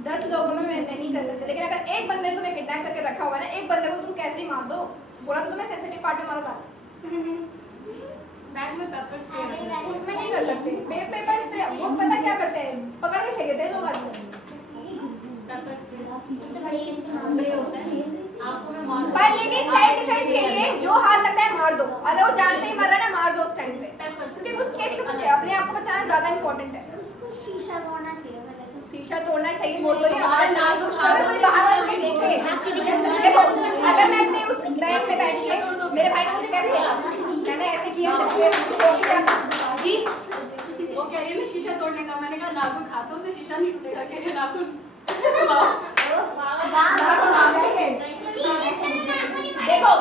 10 लोगों में मैं नहीं कर सकती। लेकिन अगर एक बंदे ने तुम्हें किडनैप करके रखा हुआ है ना, एक बंदे को तुम कैसे ही मार दो, बोला तो तुम्हें सेंसिटिव पार्ट में मारो बात, बैग में पेपर स्प्रे उसमें नहीं कर सकते। पेपर स्प्रे वो पता क्या करते हैं, पकड़ के फेंक देते हैं लोग आजकल। पेपर स्प्रे होता है आंखों में मार। पर लेकिन सेल्फ डिफेंस के लिए जो हाथ लगता है मार दो। अगर वो जान से ही मर रहा है ना, मार दो उस टाइम पे, क्योंकि उस केस में कुछ अपने आप को बचाना ज्यादा इंपॉर्टेंट है। उसको शीशा तोड़ना चाहिए पहले तो। शीशा तोड़ना चाहिए बोल दो नहीं, हमारे नाल कुछ करो, कोई बाहर वाला कोई देखे। देखो अगर मैं अपने उस ट्रेन में बैठी है, मेरे भाई ने मुझे कैसे किया, मैंने ऐसे किया जी वो कह रही है ना शीशा तोड़ने का, मैंने कहा नाखून खातों से शीशा नहीं टूटेगा, कह रही है नाखून। देखो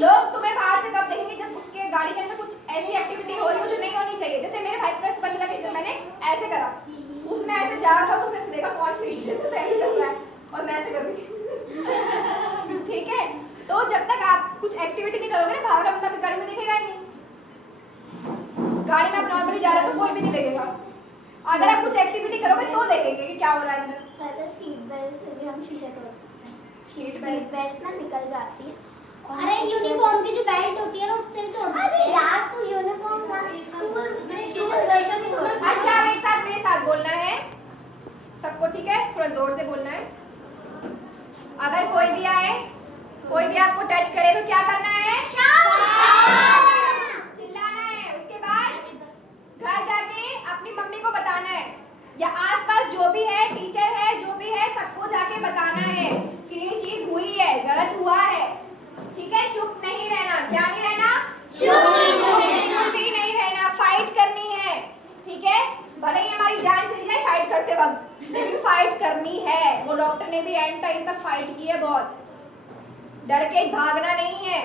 लोग तुम्हें बाहर से कब देखेंगे, जब उसके गाड़ी के अंदर कुछ ऐसी एक्टिविटी हो रही हो जो नहीं होनी चाहिए। जैसे मेरे भाई को पता चला कि जब मैंने ऐसे करा, उसने ऐसे जा रहा था, उसने देखा कौन शीशे से ऐसे कर रहा है और मैं ऐसे कर रही। ठीक है, तो जब तक आप कुछ एक्टिविटी नहीं करोगे ना, बाहर बंदा गाड़ी में देखेगा ही नहीं। गाड़ी में आप नॉर्मली जा रहे हो तो कोई भी नहीं देखेगा। अगर आप कुछ एक्टिविटी करोगे तो देखेंगे कि क्या हो रहा है अंदर। पहले सीट बेल्ट से भी हम शीशा तोड़ सकते हैं। सीट बेल्ट ना निकल जाती है। अरे यूनिफॉर्म की जो बेल्ट होती है ना, उससे भी तोड़ सकते हैं। यार तू यूनिफॉर्म अच्छा मेरे साथ बोलना है सबको, ठीक है? थोड़ा जोर से बोलना है। अगर कोई भी आए, कोई भी आपको टच करे तो क्या करना है? चिल्लाना है। उसके बाद घर जाके अपनी मम्मी को बताना है, या आसपास जो भी है, टीचर है, जो भी है, सबको जाके बताना है कि ये चीज हुई है, गलत हुआ है। ठीक है, चुप नहीं रहना। क्या नहीं रहना? चुप भी नहीं रहना, फाइट करनी है। ठीक है, भले ही हमारी जान चली जाए फाइट करते वक्त, लेकिन फाइट करनी है। वो डॉक्टर ने भी एंड टाइम तक फाइट की है बहुत। डर के भागना नहीं है,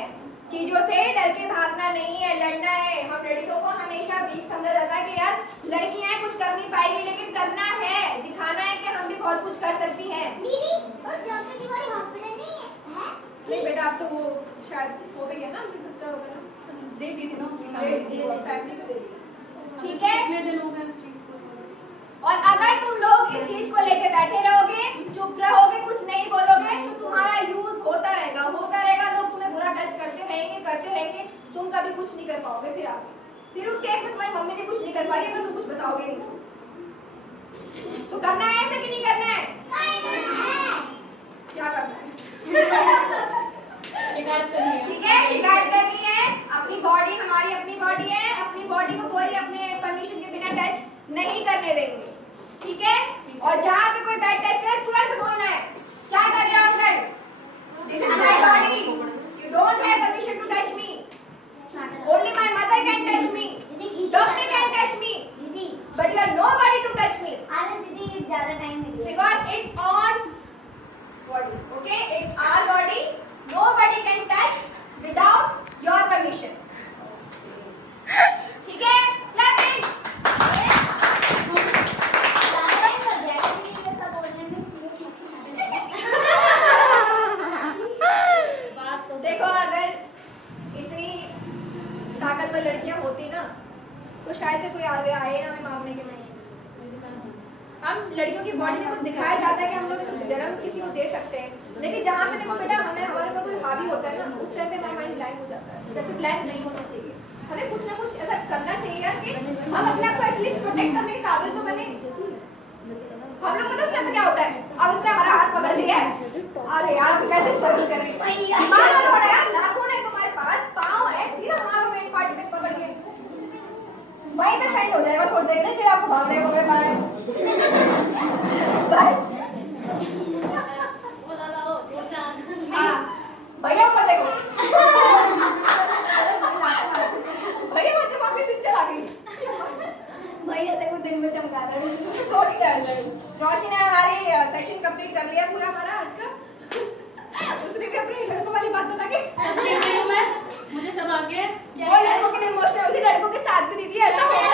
चीजों से डर के भागना नहीं है, लड़ना है। हम लड़कियों को हमेशा वीक समझा जाता है कि यार लड़कियां कुछ कर नहीं पाएगी, लेकिन करना है, दिखाना है कि हम भी बहुत कुछ कर सकती हैं। दीदी उस डॉक्टर की बड़ी हॉस्पिटल नहीं है? नहीं बेटा, आप तो वो शायद हो भी गया ना, उनकी सिस्टर होगा ना, दे दी थी ना उसकी फैमिली को दे दी। ठीक है, कितने दिन हो गए उस चीज को। और अगर तुम लोग इस चीज को लेके बैठे रहोगे, चुप रहोगे, कुछ नहीं बोलोगे, तो तुम्हारा यूज होता रहेगा। लोग तुम्हें बुरा टच करते रहेंगे, तुम कभी कुछ नहीं कर पाओगे। फिर उस केस में तुम्हारी मम्मी भी कुछ नहीं कर पाएगी अगर तुम कुछ बताओगे नहीं। तो करना है ऐसे कि नहीं करना है? क्या करना है? शिकायत करनी है। ठीक है, शिकायत करनी है। अपनी बॉडी हमारी अपनी बॉडी है, अपनी बॉडी को कोई अपने परमिशन के बिना टच नहीं करने देंगे। ठीक है, और जहाँ पे कोई बैड टच करे तुरंत बोलना है, क्या कर रहे हो uncle? This is my body, you don't have permission to touch me, only my mother can touch me, doctor can touch me, but you are nobody to touch me. अरे दीदी ज्यादा टाइम नहीं है Because it's on body, okay? It's our body. Nobody can touch without your permission. ठीक है? Clap it. देखो अगर इतनी ताकतवर लड़कियां होती ना, तो शायद से कोई आगे आए ना हमें मारने के लिए। हम लड़कियों की बॉडी में कुछ दिखाया जाता है कि हम लोग तो जन्म किसी को दे सकते हैं, लेकिन जहाँ पे देखो बेटा हमें हमारे ऊपर कोई हावी होता है ना, उस टाइम पे हमारा माइंड ब्लैंक हो जाता है, जबकि ब्लैंक नहीं होना चाहिए। हमें कुछ ना कुछ ऐसा करना चाहिए यार कि हम अपने आप को एटलीस्ट प्रोटेक्ट करने के काबिल तो बने। हम लोग मतलब उस टाइम पे क्या होता है, अब उसने हमारा हाथ पकड़ लिया है, अरे यार हम कैसे स्ट्रगल करें, मारो थोड़ा यार, नाखून है तुम्हारे पास, पाँव है, सीधा मारो मेन पार्ट पे पकड़ के, वहीं पे फेंट हो जाएगा थोड़ी देर के लिए, फिर आपको भागने को मिल पाए। भैया ऊपर देखो, भैया मत देखो, आपकी सिस्टर आ गई। भैया देखो दिन में चमका रहे हैं, सॉरी यार। रोशनी ने हमारी सेशन कंप्लीट कर लिया पूरा हमारा आज का। उसने भी अपनी लड़कों वाली बात बता के मुझे सब आगे वो लड़कों के लिए इमोशनल होती, लड़कों के साथ भी दीदी ऐसा होता है।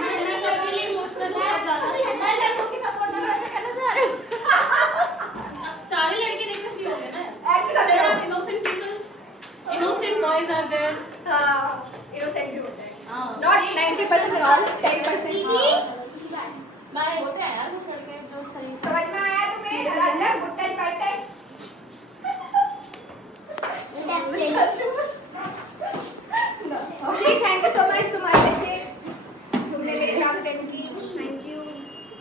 मैं सबके लिए इमोशनल बहुत ज्यादा। Boys are there. इनोसेंट भी होते हैं, हाँ नॉट 90% ऑल 10%। मैं होते हैं यार कुछ लड़के जो सही समझ में आया तुम्हें? Raja good touch bad touch. जी थैंक यू सो मच तुम्हारे बच्चे, तुमने मेरे क्लास अटेंड की, थैंक यू।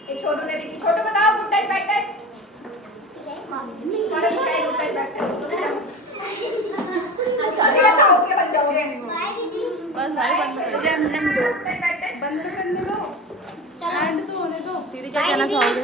ये छोटू ने भी की। छोटू बताओ गुड टच बैड टच। तुम्हारा क्या है गुड टच बैड टच? अच्छा आओ के बन जाओगे। बस भाई बंद कर गुड टच बैड टच बंद करने दो, एंड तो होने दो। दीदी क्या कहना चाहोगे?